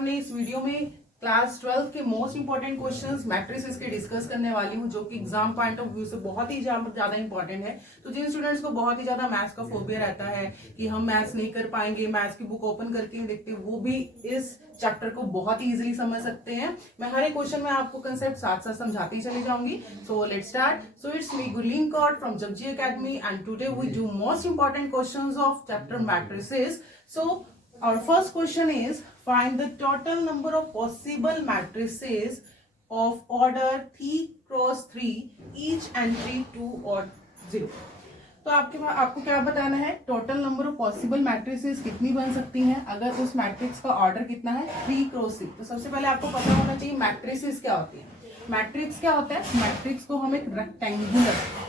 सामने इस वीडियो में क्लास 12 के मोस्ट इंपॉर्टेंट क्वेश्चंस मैट्रिसेस के डिस्कस करने वाली हूँ, जो कि एग्जाम पॉइंट ऑफ व्यू से बहुत ही ज्यादा इंपॉर्टेंट है। तो जिन स्टूडेंट्स को बहुत ही ज्यादा मैथ्स का फोबिया रहता है कि हम मैथ्स नहीं कर पाएंगे, मैथ्स की बुक ओपन करके ही देखते, वो भी इस चैप्टर को बहुत ही इजीली समझ सकते हैं। मैं हर एक क्वेश्चन में आपको कंसेप्ट साथ साथ समझाती चली जाऊंगी। So let's start. So it's me Gurleen Kaur from Japji academy and today we do most important questions of chapter matrices. So our first question is find the total number of possible matrices of order 3 cross 3 each entry 2 or 0। तो आपको क्या बताना है, total number of possible matrices कितनी बन सकती हैं अगर उस मैट्रिक्स का ऑर्डर कितना है 3 क्रॉस 3। तो सबसे पहले आपको पता होना चाहिए मैट्रिसेस क्या होती है। मैट्रिक्स क्या होता है, मैट्रिक्स को हम एक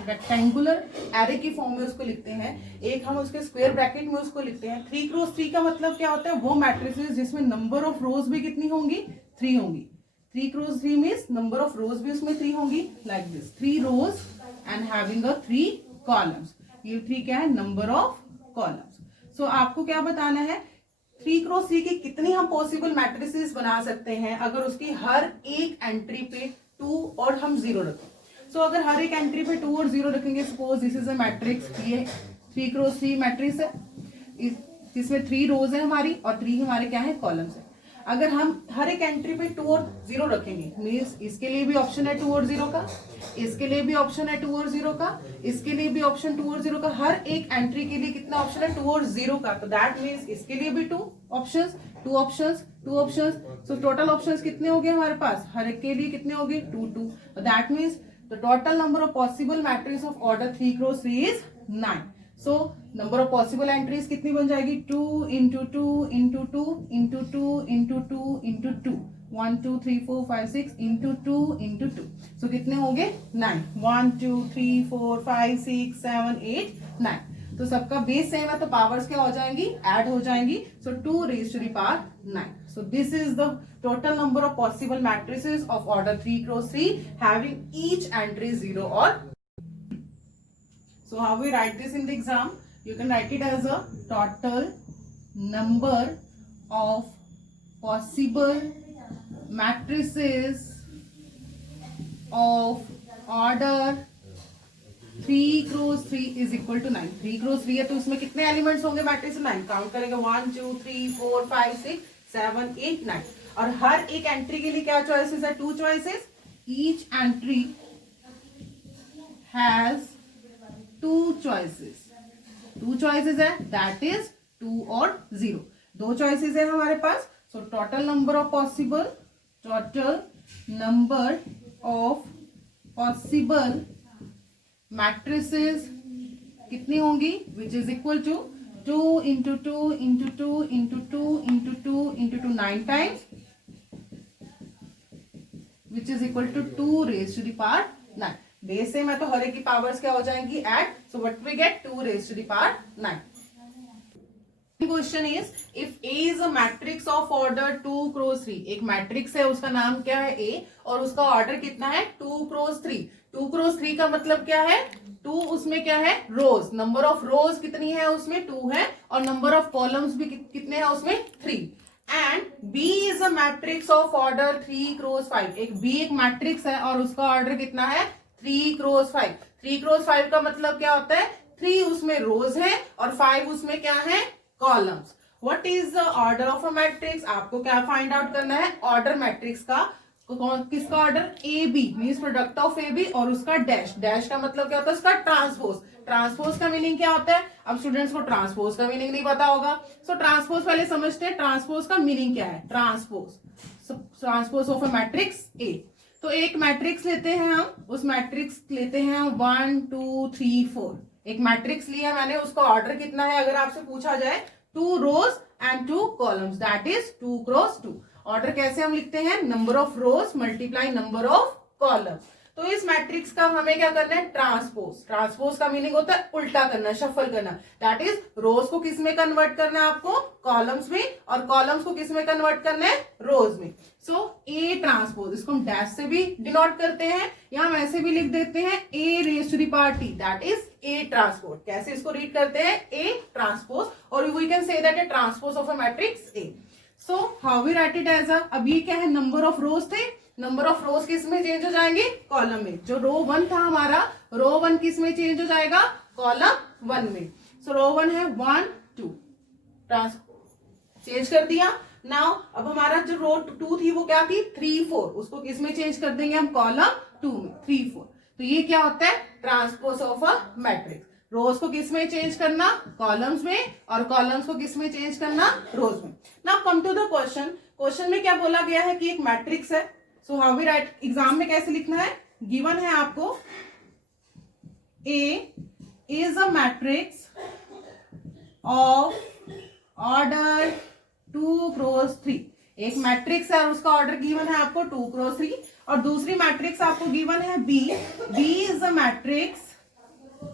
रेक्टेंगुलर एरे की फॉर्म में उसको लिखते हैं, एक हम उसके स्क्वायर ब्रैकेट में उसको लिखते हैं। 3 क्रॉस 3 का मतलब क्या होता है, वो मैट्रिसेस जिसमें नंबर ऑफ रोज भी कितनी होंगी, 3 होंगी। 3 cross 3 means number of rows भी उसमें 3 होंगी, like this 3 rows and having a 3 columns. ये 3 क्या है, नंबर ऑफ कॉलम्स। सो आपको क्या बताना है, 3 क्रॉस 3 की कितनी हम पॉसिबल मैट्रिसेस बना सकते हैं अगर उसकी हर एक एंट्री पे 2 और हम 0 रखें। सो अगर हर एक एंट्री पे 2 और 0 रखेंगे, suppose this is a matrix, ये 3 क्रॉस 3 मैट्रिक्स है जिसमें 3 रोज है हमारी और 3 हमारे क्या है, कॉलम्स है। अगर हम हर एक एंट्री पे 2 और 0 रखेंगे, मीन्स इसके लिए भी ऑप्शन है 2 और 0 का, इसके लिए भी ऑप्शन है 2 और 0 का, इसके लिए भी ऑप्शन 2 और 0 का, हर एक एंट्री के लिए कितना ऑप्शन है, 2 और 0 का। तो दैट मीन्स इसके लिए भी 2 options, 2 options, 2 options. So total options कितने हो गए हमारे पास, हर एक के लिए कितने हो गए, 2 2। That means the total number of possible matrix of order 3 cross 3 is 9। So number of possible entries कितनी बन जाएगी, 2 into 2 into 2 into 2 into 2 into 2, 1 2 3 4 5 6 into 2 into 2। सो कितने हो गए, 9। 1 2 3 4 5 6 7 8 9। तो सबका बेस सेम है तो पावर्स क्या हो जाएंगी, ऐड हो जाएंगी। So 2 raise to the power 9। So this is the total number of possible matrices of order 3 cross 3 having each entry 0 or. So how we write this in the exam, you can write it as a total number of possible matrices of order 3 cross 3 is equal to 9। 3 cross 3 है तो उसमें कितने elements होंगे matrix, 9। Count करेंगे 1 2 3 4 5 6 7 8 9। और हर एक entry के लिए क्या चॉइसेस है, 2 choices. Each entry has 2 choices, 2 choices है, दैट इज 2 और 0। 2 चॉइसेस है हमारे पास। So total number of possible matrices कितनी होंगी, which is equal to 2 into 2 into 2 into 2 into 2 into 2 9 times, which is equal to 2 raise to the power 9। Base same है तो हर एक की पावर्स क्या हो जाएंगी, add. So what we get, 2 raise to the power 9। Question is if A is a matrix of order 2 cross 3। एक matrix है, उसका नाम क्या है A, और उसका ऑर्डर कितना है 2 क्रॉस 3। 2 क्रॉस 3 का मतलब क्या है, 2 उसमें क्या है, रोज, नंबर ऑफ रोज कितनी है उसमें 2 है, और नंबर ऑफ कॉलम्स भी कितने हैं उसमें 3। And B is a matrix of order 3 cross 5। एक B एक मैट्रिक्स है और उसका ऑर्डर कितना है 3 क्रॉस 5। 3 क्रॉस 5 का मतलब क्या होता है, 3 उसमें रोज है और 5 उसमें क्या है, columns. What is the order of a matrix, आपको क्या फाइंड आउट करना है, ऑर्डर मैट्रिक्स का। किसका order, A B means product of A B और उसका डैश। डैश का मतलब क्या होता है, उसका ट्रांसपोज। ट्रांसपोज का मीनिंग क्या होता है, अब स्टूडेंट्स को ट्रांसपोज का मीनिंग नहीं पता होगा। सो ट्रांसपोज पहले समझते हैं, ट्रांसपोज का मीनिंग क्या है, ट्रांसपोज ऑफ अ मैट्रिक्स ए। तो एक मैट्रिक्स लेते हैं हम, उस मैट्रिक्स लेते हैं 1 2 3 4। एक मैट्रिक्स लिया मैंने, उसका ऑर्डर कितना है अगर आपसे पूछा जाए, 2 rows and 2 columns, that is 2 cross 2। Order कैसे हम लिखते हैं, number of rows multiply number of column. तो इस मैट्रिक्स का हमें क्या करना है, ट्रांसपोज। ट्रांसपोज का मीनिंग होता है उल्टा करना, शफल करना। दैट इज रोज को किस में कन्वर्ट करना है आपको, कॉलम्स में, और कॉलम्स को किस में कन्वर्ट करना है, रोज में। सो ए ट्रांसपोज, इसको हम डैश से भी डिनोट करते हैं या हम ऐसे भी लिख देते हैं A raise to the power T, that is A transpose. कैसे इसको रीड करते हैं, ए ट्रांसपोज, और we can say that A transpose of a matrix A. So how we write it as अब ये क्या है, नंबर ऑफ रोज थे, नंबर ऑफ रोज किस में चेंज हो जाएंगे, कॉलम में। जो रो 1 था हमारा, रो 1 किस में चेंज हो जाएगा, कॉलम 1 में। सो रो 1 है 1 2, चेंज कर दिया। नाउ अब हमारा जो रो 2 थी वो क्या थी, 3 4, उसको किस में चेंज कर देंगे हम, कॉलम 2 में, 3 4। तो ये क्या होता है, ट्रांसपोज ऑफ अ मैट्रिक्स। रोज को किस में चेंज करना, कॉलम्स में, और कॉलम्स को किस में चेंज करना, रोज में। Now come to the question. Question में क्या बोला गया है कि एक मैट्रिक्स है। So how we write, exam में कैसे लिखना है, गिवन है आपको A is a matrix of order 2 cross 3। एक मैट्रिक्स है और उसका ऑर्डर गिवन है आपको 2 क्रॉस 3, और दूसरी मैट्रिक्स आपको गिवन है B is a matrix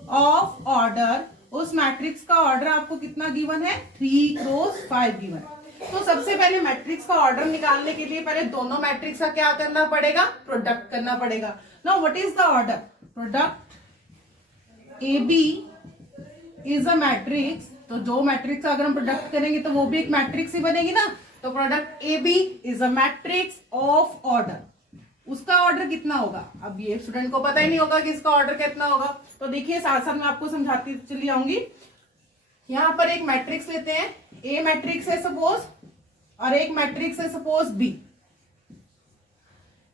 of order, उस मैट्रिक्स का ऑर्डर आपको कितना गिवन है, 3 क्रॉस 5 गिवन है। तो सबसे पहले मैट्रिक्स का ऑर्डर निकालने के लिए पहले दोनों मैट्रिक्स का क्या करना पड़ेगा, प्रोडक्ट करना पड़ेगा। Now what is the order, product A B is a matrix. तो जो मैट्रिक्स का अगर हम प्रोडक्ट करेंगे तो वो भी एक मैट्रिक्स ही बनेगी ना। तो product A B is a matrix of order, उसका ऑर्डर कितना होगा। अब ये स्टूडेंट को पता ही नहीं होगा कि इसका ऑर्डर कितना होगा। तो देखिए साथ साथ मैं आपको समझाती चली आऊंगी। यहां पर एक मैट्रिक्स लेते हैं, ए मैट्रिक्स है सपोज, और एक मैट्रिक्स है सपोज बी।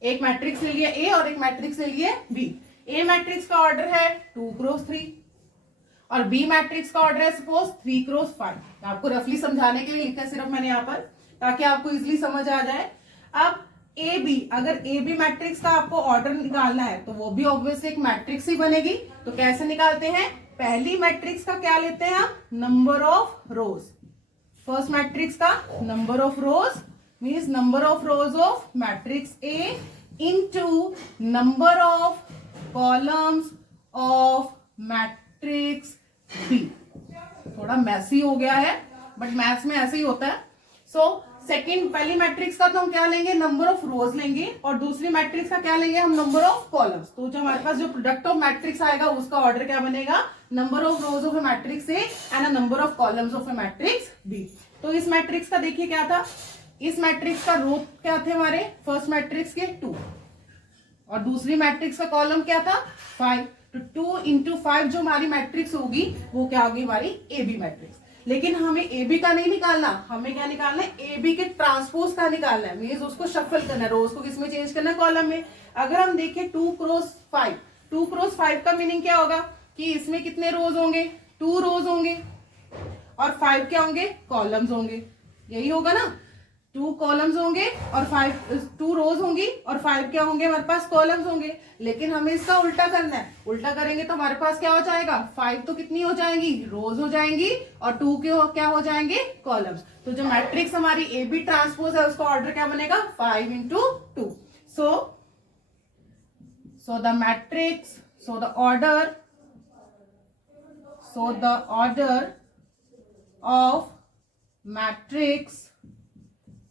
एक मैट्रिक्स ले लिया ए और एक मैट्रिक्स ले लिए बी। ए मैट्रिक्स का ऑर्डर है 2 क्रॉस 3 और बी मैट्रिक्स का ऑर्डर है सपोज 3 क्रॉस 5। आपको रफली समझाने के लिए लिखा है सिर्फ मैंने यहाँ पर, ताकि आपको इजिली समझ आ जाए। अब ए बी, अगर ए बी मैट्रिक्स का आपको ऑर्डर निकालना है तो वो भी ऑब्वियसली एक मैट्रिक्स ही बनेगी। तो कैसे निकालते हैं, पहली मैट्रिक्स का क्या लेते हैं हम, number of rows. First matrix का number of rows means number of rows of matrix A into number of columns of matrix B. थोड़ा मैसी हो गया है बट मैथ्स में ऐसे ही होता है। सो सेकंड, पहली मैट्रिक्स का तो हम क्या लेंगे, नंबर ऑफ रोज लेंगे, और दूसरी मैट्रिक्स का क्या लेंगे हम, नंबर ऑफ कॉलम्स। तो जो हमारे पास जो प्रोडक्ट ऑफ मैट्रिक्स आएगा उसका ऑर्डर क्या बनेगा, number of rows of A matrix A and number of columns of A matrix B. तो इस मैट्रिक्स का देखिए क्या था, इस मैट्रिक्स का रो क्या थे हमारे, फर्स्ट मैट्रिक्स के 2, और दूसरी मैट्रिक्स का कॉलम क्या था 5। तो 2 इंटू 5 जो हमारी मैट्रिक्स होगी वो क्या होगी, हमारी ए बी मैट्रिक्स। लेकिन हमें ए बी का नहीं निकालना, हमें क्या निकालना है, ए बी के ट्रांसपोज का निकालना है, मीन्स उसको शफल करना है, रोज को किसमें चेंज करना है, कॉलम में। अगर हम देखें 2 क्रॉस 5, 2 क्रॉस 5 का मीनिंग क्या होगा कि इसमें कितने रोज होंगे, 2 रोज होंगे, और 5 क्या होंगे, कॉलम्स होंगे। यही होगा ना, 2 कॉलम्स होंगे और 2 रोज होंगी, और 5 क्या होंगे हमारे पास, कॉलम्स होंगे। लेकिन हमें इसका उल्टा करना है, उल्टा करेंगे तो हमारे पास क्या हो जाएगा, 5 तो कितनी हो जाएंगी, रोज हो जाएंगी, और 2 के क्या हो जाएंगे, कॉलम्स। तो जो मैट्रिक्स हमारी ए बी ट्रांसपोज है उसका ऑर्डर क्या बनेगा, 5 into 2। So the matrix, so the order of matrix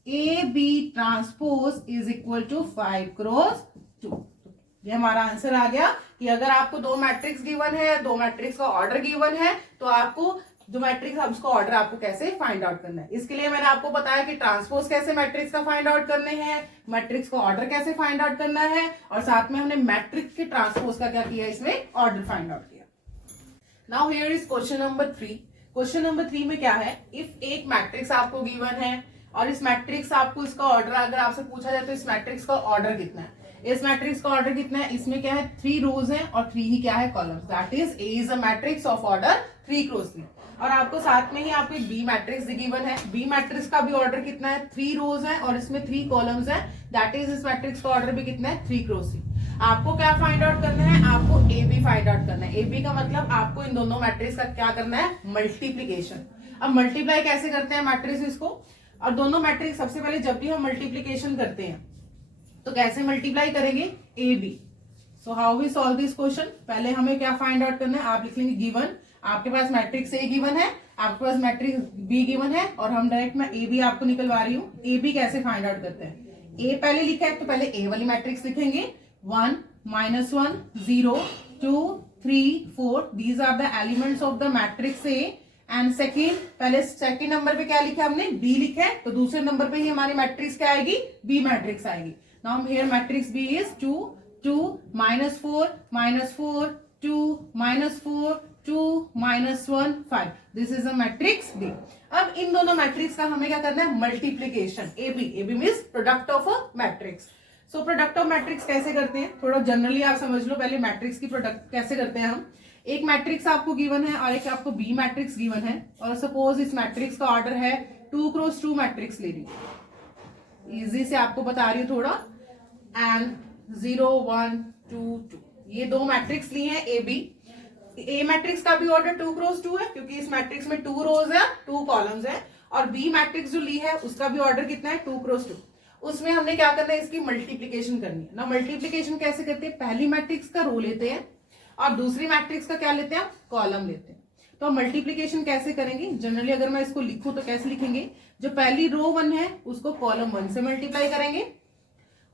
A B transpose is equal to 5 cross 2। ये हमारा आंसर आ गया कि अगर आपको 2 मैट्रिक्स गिवन है, 2 मैट्रिक्स का ऑर्डर गिवन है, तो आपको जो मैट्रिक्स है उसका ऑर्डर आपको कैसे फाइंड आउट करना है। इसके लिए मैंने आपको बताया कि ट्रांसपोज कैसे मैट्रिक्स का फाइंड आउट करने हैं, मैट्रिक्स का ऑर्डर कैसे फाइंड आउट करना है, और साथ में हमने मैट्रिक्स के ट्रांसपोज का क्या किया, इसमें ऑर्डर फाइंड आउट किया। Now here is question number 3। Question number 3 में क्या है, इफ एक मैट्रिक्स आपको गिवन है और इस मैट्रिक्स आपको इसका ऑर्डर अगर आपसे पूछा जाए तो इस मैट्रिक्स का ऑर्डर कितना है, इस मैट्रिक्स का ऑर्डर कितना है, इसमें क्या है 3 रोज है और 3 ही क्या है, columns. That is A is a matrix of order 3 cross 3। और आपको साथ में ही आपको एक बी मैट्रिक्स गिवन है, बी मैट्रिक्स का भी ऑर्डर कितना है, 3 रोज है और इसमें 3 कॉलम्स है। दैट इज इस मैट्रिक्स का ऑर्डर भी कितना है, 3 क्रॉस 3। आपको क्या फाइंड आउट करना है, आपको ए बी फाइंड आउट करना है। ए बी का मतलब आपको इन दोनों मैट्रिक्स का क्या करना है, मल्टीप्लीकेशन। अब मल्टीप्लाई कैसे करते हैं मैट्रिक्स को, और दोनों मैट्रिक्स सबसे पहले जब भी हम मल्टीप्लीकेशन करते हैं तो कैसे मल्टीप्लाई करेंगे, A B. So how we solve this question, पहले हमें क्या फाइंड आउट करना है, आप लिख लेंगे गिवन, आपके पास मैट्रिक्स ए गिवन है, आपके पास मैट्रिक्स बी गिवन है, और हम डायरेक्ट मैं ए बी आपको निकलवा रही हूँ। ए बी कैसे फाइंड आउट करते हैं, ए पहले लिखा है तो पहले ए वाली मैट्रिक्स लिखेंगे, 1 -1 0 2 3 4, these are the elements of the matrix A, and second, पहले सेकेंड नंबर पे क्या लिखा हमने, बी लिखा है, तो दूसरे नंबर पे ही हमारी मैट्रिक्स क्या आएगी, बी मैट्रिक्स आएगी. Now here matrix B is 2 2 -4 -4 2 -4 2 -1 5. This is a matrix B. अब इन दोनों मैट्रिक्स का हमें क्या करना है, multiplication. AB, AB means product of a matrix. So product of matrix कैसे करते हैं, थोड़ा जनरली आप समझ लो. पहले मैट्रिक्स की प्रोडक्ट कैसे करते हैं हम. एक मैट्रिक्स आपको गिवन है और एक आपको बी मैट्रिक्स गिवन है, और सपोज इस मैट्रिक्स का ऑर्डर है 2x2 मैट्रिक्स ले ली. इजी से आपको बता रही हूं थोड़ा. एंड 0 1 2 2 ये दो मैट्रिक्स ली है ए बी. ए मैट्रिक्स का भी ऑर्डर 2x2 है क्योंकि इस मैट्रिक्स में 2 रोज है 2 कॉलम्स है, और बी मैट्रिक्स जो ली है उसका भी ऑर्डर कितना है, 2x2. उसमें हमने क्या करना है, इसकी मल्टीप्लीकेशन करनी है ना. मल्टीप्लीकेशन कैसे करते हैं, पहली मैट्रिक्स का रो लेते हैं और दूसरी मैट्रिक्स का क्या लेते हैं, कॉलम लेते हैं. तो मल्टीप्लीकेशन कैसे करेंगे, जनरली अगर मैं इसको लिखूं तो कैसे लिखेंगे, जो पहली रो 1 है उसको कॉलम 1 से मल्टीप्लाई करेंगे,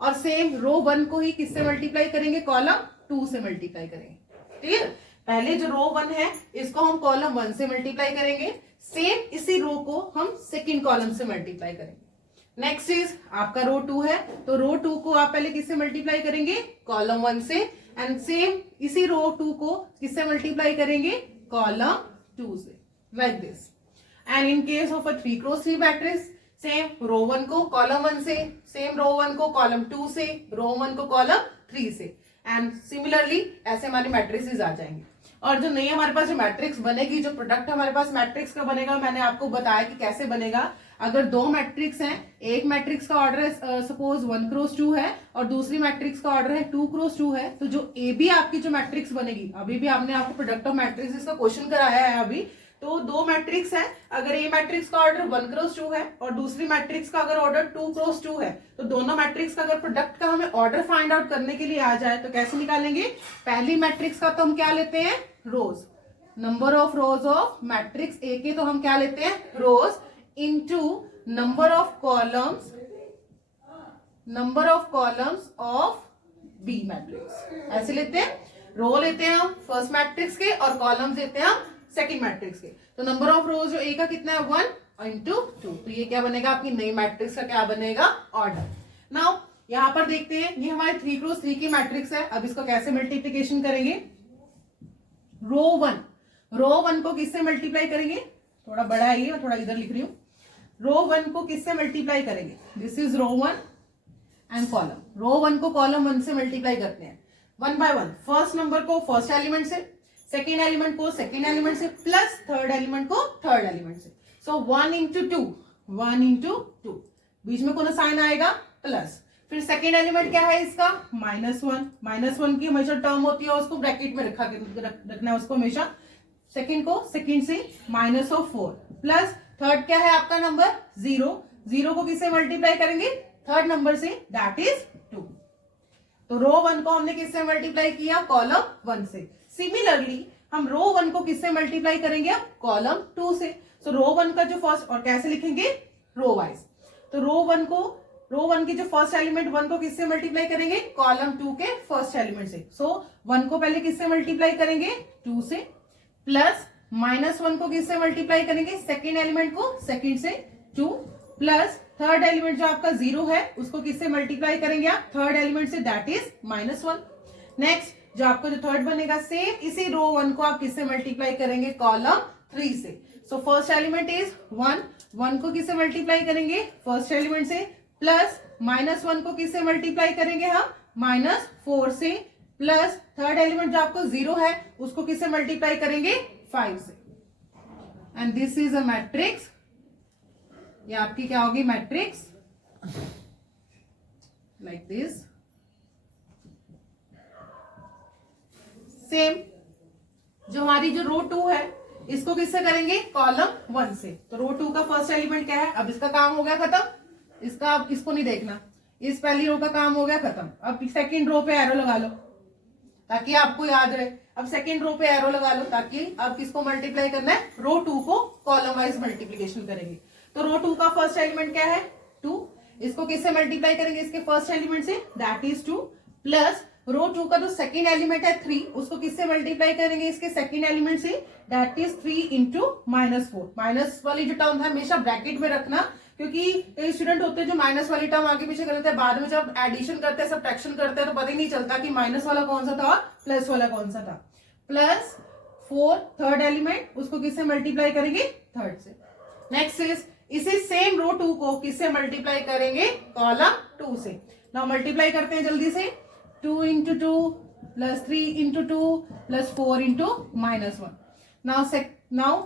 और सेम रो 1 को ही किससे मल्टीप्लाई करेंगे, कॉलम 2 से मल्टीप्लाई करेंगे. ठीक है, पहले जो रो 1 है इसको हम कॉलम 1 से मल्टीप्लाई करेंगे, सेम इसी रो को हम सेकेंड कॉलम से मल्टीप्लाई करेंगे. नेक्स्ट इज आपका रो 2 है, तो रो 2 को आप पहले किससे मल्टीप्लाई करेंगे, कॉलम 1 से, एंड सेम इसी रो 2 को किससे मल्टीप्लाई करेंगे, कॉलम 2 से, like this. And in case of a 3x3 matrix, same row 1 को कॉलम 1 से, सेम रो 1 को कॉलम 2 से, रो 1 को कॉलम 3 से, एंड सिमिलरली ऐसे हमारी मैट्रिक्स आ जाएंगे. और जो नई हमारे पास जो मैट्रिक्स बनेगी, जो प्रोडक्ट हमारे पास मैट्रिक्स का बनेगा, मैंने आपको बताया कि कैसे बनेगा. अगर दो मैट्रिक्स हैं, एक मैट्रिक्स का ऑर्डर है सपोज 1x2 है और दूसरी मैट्रिक्स का ऑर्डर है 2x2 है, तो जो ए बी आपकी जो मैट्रिक्स बनेगी, अभी भी आपने आपको प्रोडक्ट ऑफ मैट्रिक्स इसका क्वेश्चन कराया है अभी, तो दो मैट्रिक्स है, अगर ए मैट्रिक्स का ऑर्डर 1x2 है और दूसरी मैट्रिक्स का अगर ऑर्डर 2x2 है, तो दोनों मैट्रिक्स का अगर प्रोडक्ट का हमें ऑर्डर फाइंड आउट करने के लिए आ जाए तो कैसे निकालेंगे, पहली मैट्रिक्स का तो हम क्या लेते हैं, rows, number of rows of matrix A के तो हम क्या लेते हैं, rows, into number of columns of B matrix. ऐसे लेते हैं, रो लेते हैं हम फर्स्ट मैट्रिक्स के और कॉलम्स लेते हैं हम सेकंड मैट्रिक्स के. तो नंबर ऑफ रोज जो ए का कितना है, 1 into 2, तो ये क्या बनेगा, आपकी नई मैट्रिक्स का क्या बनेगा, ऑर्डर. नाउ यहां पर देखते हैं, ये हमारे 3x3 की मैट्रिक्स है. अब इसको कैसे मल्टीप्लीकेशन करेंगे, रो 1 को किससे मल्टीप्लाई करेंगे, थोड़ा बड़ा है ये, मैं थोड़ा इधर लिख रही हूं. रो 1 को किससे मल्टीप्लाई करेंगे, this is row 1 and column. Row 1 को कॉलम 1 से मल्टीप्लाई करते हैं 1 by 1. फर्स्ट नंबर को फर्स्ट एलिमेंट से, सेकेंड एलिमेंट को सेकेंड एलिमेंट से, प्लस थर्ड एलिमेंट को थर्ड एलिमेंट से. सो 1 into 2, 1 into 2, बीच में कौन साइन आएगा, प्लस. फिर सेकेंड एलिमेंट क्या है इसका, -1 की हमेशा टर्म होती है, उसको ब्रैकेट में रखना है उसको हमेशा. सेकेंड को सेकेंड से -4, प्लस थर्ड क्या है आपका नंबर, 0 को किससे मल्टीप्लाई करेंगे, थर्ड नंबर से, दैट इज 2. तो रो 1 को हमने किससे मल्टीप्लाई किया, कॉलम 1 से. सिमिलरली हम रो 1 को किससे मल्टीप्लाई करेंगे, अब कॉलम 2 से. सो रो 1 का जो फर्स्ट, और कैसे लिखेंगे, रो वाइज. तो रो 1 की जो फर्स्ट एलिमेंट 1 को किससे मल्टीप्लाई करेंगे, कॉलम 2 के फर्स्ट एलिमेंट से. सो 1 को पहले किससे मल्टीप्लाई करेंगे, 2 से, प्लस -1 को किससे मल्टीप्लाई करेंगे, सेकेंड एलिमेंट को सेकेंड से, 2, प्लस थर्ड एलिमेंट जो आपका 0 है उसको किससे मल्टीप्लाई करेंगे आप, थर्ड एलिमेंट से, दैट इज -1. नेक्स्ट जो आपका जो थर्ड बनेगा, सेम इसी रो 1 को आप किससे मल्टीप्लाई करेंगे, कॉलम 3 से. सो फर्स्ट एलिमेंट इज 1 को किससे मल्टीप्लाई करेंगे, फर्स्ट एलिमेंट से, प्लस -1 को किससे मल्टीप्लाई करेंगे हम, -4 से, प्लस थर्ड एलिमेंट जो आपको 0 है उसको किससे मल्टीप्लाई करेंगे, 5 से. And this is a matrix, ये आपकी क्या होगी, मैट्रिक्स लाइक दिस. सेम जो हमारी जो रो 2 है इसको किससे करेंगे, कॉलम 1 से. तो रो 2 का फर्स्ट एलिमेंट क्या है, अब इसका काम हो गया खत्म, इसका अब इसको नहीं देखना, इस पहली रो का काम हो गया खत्म. अब सेकेंड रो पे एरो लगा लो ताकि आपको याद रहे. अब सेकेंड रो पे एरो लगा लो ताकि अब किसको मल्टीप्लाई करना है, रो 2 को कॉलम वाइज मल्टीप्लीकेशन करेंगे. तो रो 2 का फर्स्ट एलिमेंट क्या है, 2, इसको किससे मल्टीप्लाई करेंगे, इसके फर्स्ट एलिमेंट से, दैट इज 2, प्लस रो 2 का जो सेकेंड एलिमेंट है 3, उसको किससे मल्टीप्लाई करेंगे, इसके सेकेंड एलिमेंट से, दैट इज 3 इंटू -4। माइनस वाली जो टर्म है हमेशा ब्रैकेट में रखना, क्योंकि कई स्टूडेंट होते हैं जो माइनस वाली टर्म आगे पीछे कर लेते हैं, बाद में जब एडिशन करते हैं, सब्ट्रैक्शन करते हैं, तो पता ही नहीं चलता कि माइनस वाला कौन सा था और प्लस वाला कौन सा था। +4 थर्ड एलिमेंट, उसको किससे मल्टीप्लाई करेंगे, थर्ड से। नेक्स्ट इज इसी सेम रो 2 को किससे मल्टीप्लाई करेंगे, कॉलम 2 से। नाउ मल्टीप्लाई करते हैं जल्दी से, 2 into 2 plus 3 into 2 plus 4 into -1। Now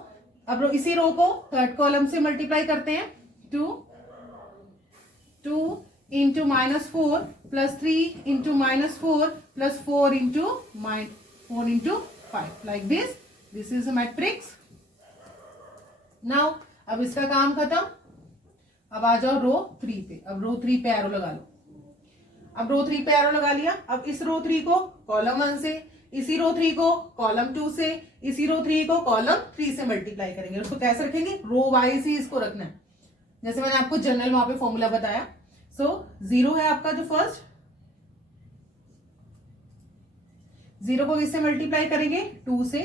अब इसी रो को थर्ड कॉलम से मल्टीप्लाई करते हैं, 2 into -4 plus 3 into -4 plus 4 into 5, like this is a matrix. Now अब इसका काम खत्म। अब आ जाओ रो 3 पे। अब रो 3 पे एरो लगा लो। अब रो 3 पे एरो लगा लिया। अब इस रो 3 को कॉलम 1 से, इसी रो 3 को कॉलम 2 से, इसी रो 3 को कॉलम 3 से मल्टीप्लाई करेंगे। उसको कैसे रखेंगे, रो वाइज ही इसको रखना है, जैसे मैंने आपको जनरल वहां पे फॉर्मूला बताया। सो 0 है आपका जो फर्स्ट, 0 को किससे मल्टीप्लाई करेंगे, 2 से,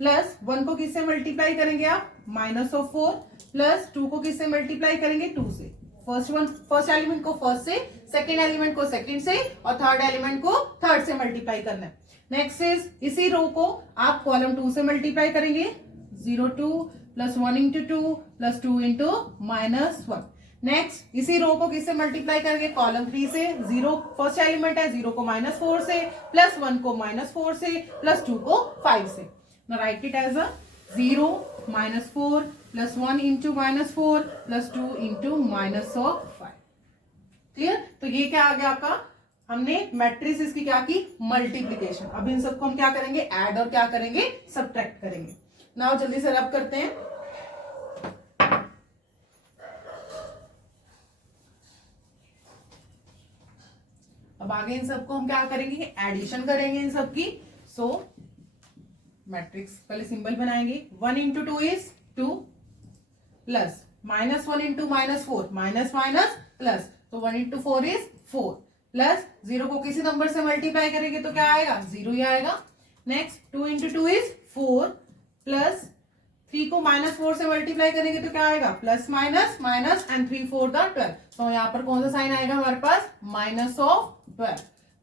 प्लस 1 को किससे मल्टीप्लाई करेंगे आप, -4, प्लस 2 को किससे मल्टीप्लाई करेंगे, 2 से। फर्स्ट एलिमेंट को फर्स्ट से, सेकेंड एलिमेंट को सेकेंड से, और थर्ड एलिमेंट को थर्ड से मल्टीप्लाई करना है। नेक्स्ट इज इसी रो को आप कॉलम 2 से मल्टीप्लाई करेंगे, 0 2 plus 1 into 2 plus 2 into -1। Next इसी रो को किससे मल्टीप्लाई करेंगे, कॉलम 3 से। 0 फर्स्ट एलिमेंट है, 0 को -4 से, प्लस 1 को -4 से, प्लस 2 को 5 से। Now write it as a 0 -4 plus 1 into -4 plus 2 into -5। Clear. तो ये क्या आ गया आपका, हमने मैट्रिक्स इसकी क्या की, मल्टीप्लीकेशन। अब इन सबको हम क्या करेंगे, ऐड और क्या करेंगे, सब्ट्रैक्ट करेंगे। नाउ जल्दी से रब करते हैं। अब आगे इन सबको हम क्या करेंगे, एडिशन करेंगे इन सबकी। सो मैट्रिक्स पहले सिंबल बनाएंगे, 1 into 2 is 2, plus -1 into -4 minus minus plus, तो 1 इंटू 4 इज 4, प्लस 0 को किसी नंबर से मल्टीप्लाई करेंगे तो क्या आएगा, 0 ही आएगा। नेक्स्ट 2 इंटू 2 इज 4, प्लस 3 को -4 से मल्टीप्लाई करेंगे तो क्या आएगा, प्लस माइनस माइनस, एंड 3 4 12। तो यहाँ पर कौन सा साइन आएगा हमारे पास, -12।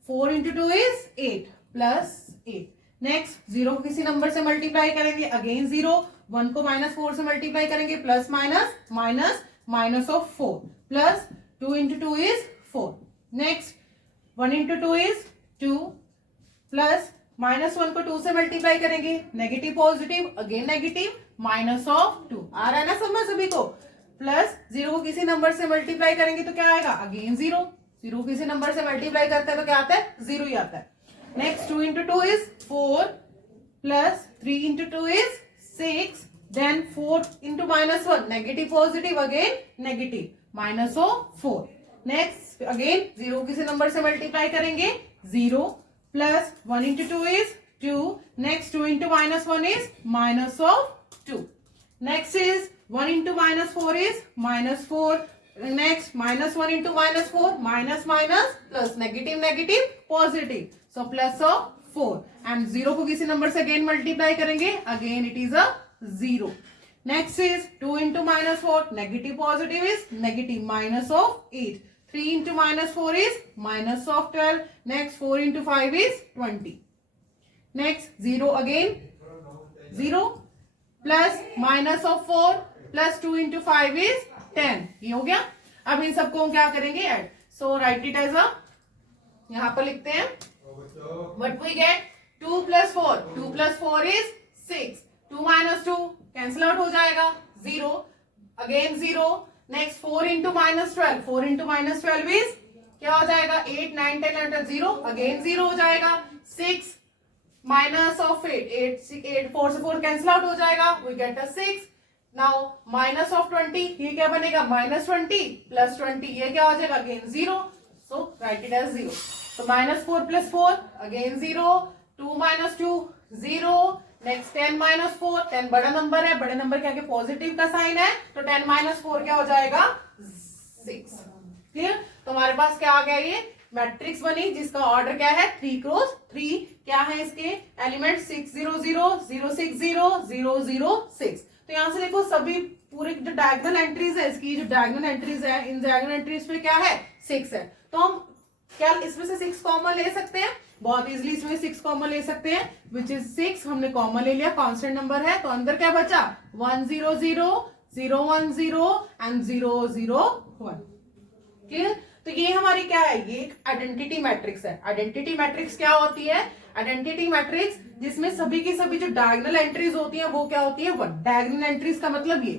4 इंटू 2 इज 8 प्लस 8। नेक्स्ट 0 को किसी नंबर से मल्टीप्लाई करेंगे, अगेन 0, 1 को -4 से मल्टीप्लाई करेंगे, plus minus minus -4, plus 2 into 2 is 4। Next 1 into 2 is 2, plus -1 को 2 से मल्टीप्लाई करेंगे, नेगेटिव पॉजिटिव, अगेन नेगेटिव, -2। आ रहा है ना समझ सभी को। प्लस 0 को किसी नंबर से मल्टीप्लाई करेंगे तो क्या आएगा, अगेन 0। 0 को किसी नंबर से मल्टीप्लाई करते हैं तो क्या आता है, 0 ही आता है। Next 2 into 2 is 4, plus 3 into 2 is 6, then 4 into -1, negative positive, again negative, -4। Next again 0 किसी नंबर से मल्टीप्लाई करेंगे, 0, plus 1 into 2 is 2, next 2 into -1 is -2। Next is 1 into -4 is -4, next -1 into -4, minus minus plus, negative negative positive, so plus of 4, and 0 को किसी number से again multiply करेंगे, again it is a 0। Next is 2 into -4, negative positive is negative, -8। 3 into -4 is -12, next 4 into 5 is 20। Next 0 again 0, plus -4, plus 2 into 5 is 10। ये हो गया। अब इन सबको हम क्या करेंगे, add. So write it as a, यहां पर लिखते हैं, what we get, 2 plus 4, 2 plus 4 is 6, 2 minus 2 cancel out हो जाएगा, 0, again 0। Next 4 into -12, 4 into -12 is क्या हो जाएगा, 8 9 10 11 0, अगेन 0 हो जाएगा। 6 माइनस ऑफ 8 4 से 4 कैंसिल आउट हो जाएगा, we get a 6। Now minus of 20, ये क्या बनेगा, -20 प्लस 20, ये क्या हो जाएगा, again 0, so write it as 0। तो -4 plus 4, again 0, 2 minus 2 0, next 10 minus 4, 10 बड़ा नंबर है, बड़े नंबर के आगे पॉजिटिव का साइन है, तो 10 माइनस 4 क्या हो जाएगा, 6। क्लियर। तो हमारे पास क्या आ गया, ये मैट्रिक्स बनी जिसका ऑर्डर क्या है 3 क्रॉस 3। क्या है इसके एलिमेंट 6 0 0 0 6 0 0 0 6। तो यहां से देखो सभी पूरे जो डायगोनल एंट्रीज है इसकी, जो डायगोनल एंट्रीज है इन डायगोनल एंट्रीज पे क्या है 6 है। तो हम क्या इसमें से 6 कॉमन ले सकते हैं, बहुत इजीली इसमें 6 कॉमन ले सकते हैं, विच इज 6। हमने कॉमन ले लिया, कांस्टेंट नंबर है, तो अंदर क्या बचा 1 0 0 0 1 0 एंड 0 0 1। क्लियर। तो ये हमारी क्या है, ये एक आइडेंटिटी मैट्रिक्स है। आइडेंटिटी मैट्रिक्स क्या होती है, आइडेंटिटी मैट्रिक्स जिसमें सभी की सभी जो डायगोनल एंट्रीज होती हैं वो क्या होती है 1। डायगोनल एंट्रीज का मतलब ये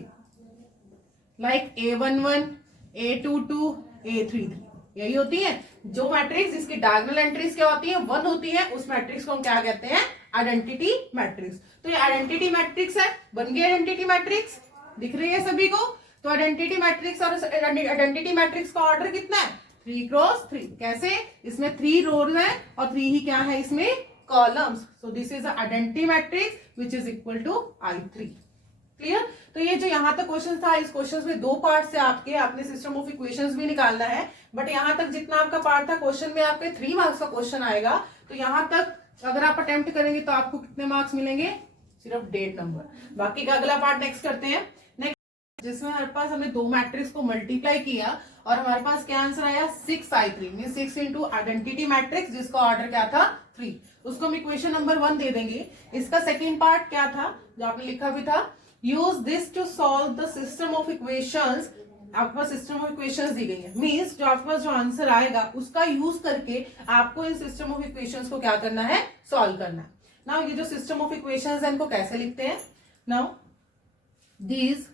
लाइक A11 A22 A33 यही होती है। जो मैट्रिक्स जिसकी डायगोनल एंट्रीज क्या होती है 1 होती है, उस मैट्रिक्स को हम क्या कहते हैं आइडेंटिटी मैट्रिक्स। तो ये आइडेंटिटी मैट्रिक्स है, बन गई आइडेंटिटी मैट्रिक्स, दिख रही है सभी को। तो आइडेंटिटी मैट्रिक्स और आइडेंटिटी मैट्रिक्स का ऑर्डर कितना है 3 क्रॉस 3। कैसे, इसमें 3 रोज है और 3 ही क्या है इसमें columns. So this is identity matrix which is equal to I3। Clear. तो ये जो यहां तक क्वेश्चन था, इस क्वेश्चन में 2 पार्ट से आपने सिस्टम ऑफ इक्वेशंस भी निकालना है, बट यहां तक जितना आपका पार्ट था क्वेश्चन में आपके 3 मार्क्स का क्वेश्चन आएगा। तो यहां तक अगर आप अटेम्प्ट करेंगे तो आपको कितने मार्क्स मिलेंगे, सिर्फ 1.5 नंबर। बाकी का अगला पार्ट नेक्स्ट करते हैं, जिसमें हमारे पास हमने 2 मैट्रिक्स को मल्टीप्लाई किया और हमारे पास क्या आंसर आया 6I3 mean 6 into identity matrix जिसका ऑर्डर क्या था 3। उसको हम इक्वेशन नंबर 1 दे देंगे। इसका सेकेंड पार्ट क्या था जो आपने लिखा भी था, use this to solve the system of equations. आपके पास सिस्टम ऑफ इक्वेशंस दी गई है, मीन्स जो आपके पास जो आंसर आएगा उसका यूज करके आपको इन सिस्टम ऑफ इक्वेशंस को क्या करना है सॉल्व करना है। नाउ ये जो सिस्टम ऑफ इक्वेशंस है इनको कैसे लिखते हैं, now these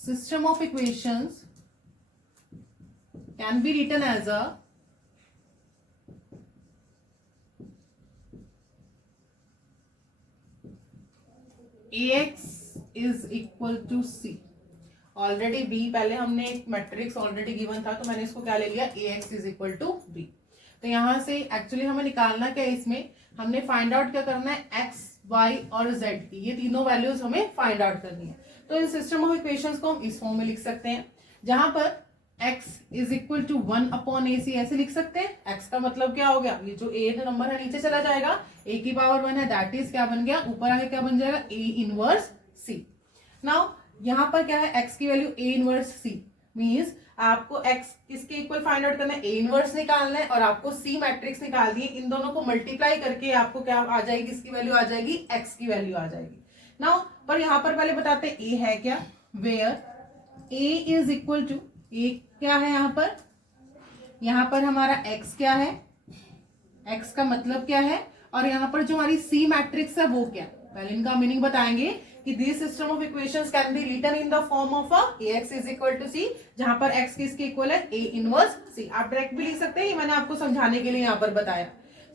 system of equations can be written as a AX is equal to C। Already B पहले हमने एक मैट्रिक्स ऑलरेडी गिवन था तो मैंने इसको क्या ले लिया AX is equal to B। तो यहां से एक्चुअली हमें निकालना क्या है, इसमें हमने फाइंड आउट क्या करना है X Y और Z की, ये तीनों वैल्यूज हमें फाइंड आउट करनी है। तो इन सिस्टम ऑफ इक्वेशंस को हम इस फॉर्म में लिख सकते हैं, जहां पर x is equal to 1/AC ऐसे लिख सकते हैं। x का मतलब क्या हो गया, ये जो a नंबर है नीचे चला जाएगा, a की पावर 1 है, दैट इज क्या बन गया, ऊपर आगे क्या बन जाएगा a इनवर्स c। नाउ यहां पर क्या है x की value a inverse c, means आपको x किसके इक्वल फाइंड आउट करना है a इनवर्स निकालना है और आपको c मैट्रिक्स निकाल दिए। इन दोनों को मल्टीप्लाई करके आपको क्या आ जाएगी, इसकी वैल्यू आ जाएगी, x की वैल्यू आ जाएगी। नाउ पर यहां पर पहले बताते हैं a है क्या, where a is equal to, a क्या है यहां पर हमारा x क्या है, x का मतलब क्या है, और यहां पर जो हमारी c मैट्रिक्स है वो क्या। पहले इनका मीनिंग बताएंगे कि this system of equations can be written in the form of ax is equal to c, जहां पर x किसके इक्वल है a इनवर्स c। आप डायरेक्ट भी लिख सकते हैं, ये मैंने आपको समझाने के लिए यहां पर बताया।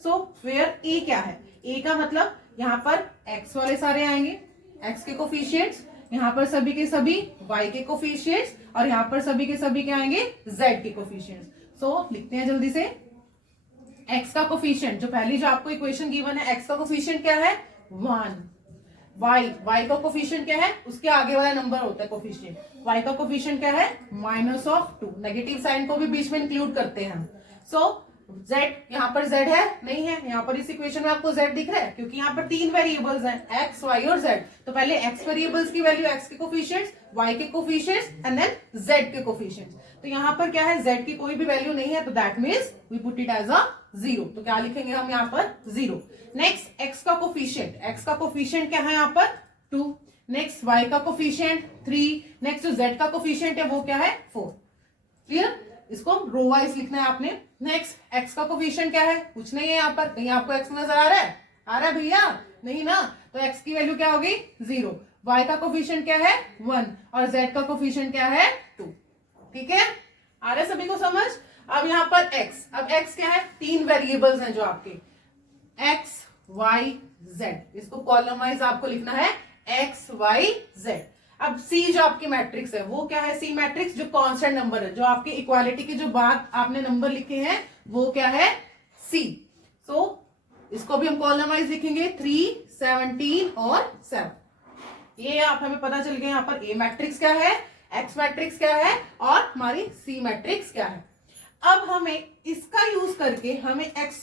सो वेयर a क्या है, a का मतलब यहां पर x वाले सारे आएंगे, x के कोफिशिएंट्स, यहाँ पर सभी के सभी y के कोफिशिएंट्स, और यहाँ पर सभी के सभी क्या आएंगे z के कोफिशिएंट्स। सो लिखते हैं जल्दी से, x का कोफिशिएंट जो पहली जो आपको इक्वेशन गिवन है, x का कोफिशिएंट क्या है 1, y का कोफिशिएंट क्या है, उसके आगे वाला नंबर होता है कोफिशिएंट, y का कोफिशिएंट क्या है -2, नेगेटिव साइन को भी बीच में इंक्लूड करते हैं हम। सो z, यहाँ पर z है नहीं है, यहाँ पर इस इक्वेशन में आपको z दिख रहा है क्योंकि यहाँ पर 3 वेरिएबल्स हैं x y और z। तो पहले x वेरिएबल्स की वैल्यू, x के कोफिशिएंट्स, y के कोफिशिएंट्स एंड देन z के कोफिशिएंट्स। तो यहाँ पर क्या है z की कोई भी वैल्यू नहीं है, तो that means we put it as a 0। तो क्या लिखेंगे हम यहाँ पर 0। नेक्स्ट x का कोफिशिएंट, x का कोफिशिएंट क्या है यहाँ पर 2, नेक्स्ट y का कोफिशिएंट 3, नेक्स्ट जो z का कोफिशिएंट है वो क्या है 4। क्लियर, इसको रो वाइज लिखना है आपने। नेक्स्ट x का कोफिशिएंट क्या है, कुछ नहीं है यहाँ पर, कहीं आपको x नजर आ रहा है भैया, नहीं ना, तो x की वैल्यू क्या होगी 0, y का कोफिशिएंट क्या है 1 और z का कोफिशिएंट क्या है 2। ठीक है, आ रहा है सभी को समझ। अब यहाँ पर x, अब x क्या है, 3 वेरिएबल्स हैं जो आपके x y z, इसको कॉलम वाइज आपको लिखना है x y z। अब C जो आपकी मैट्रिक्स है वो क्या है, C मैट्रिक्स जो कांस्टेंट नंबर है, जो आपके इक्वालिटी के जो बाद आपने नंबर लिखे हैं वो क्या है C। सो इसको भी हम कॉलम वाइज लिखेंगे 3, 17 और 7। ये आप हमें पता चल गया यहाँ पर A मैट्रिक्स क्या है, X मैट्रिक्स क्या है और हमारी C मैट्रिक्स क्या है। अब हमें इसका यूज करके हमें x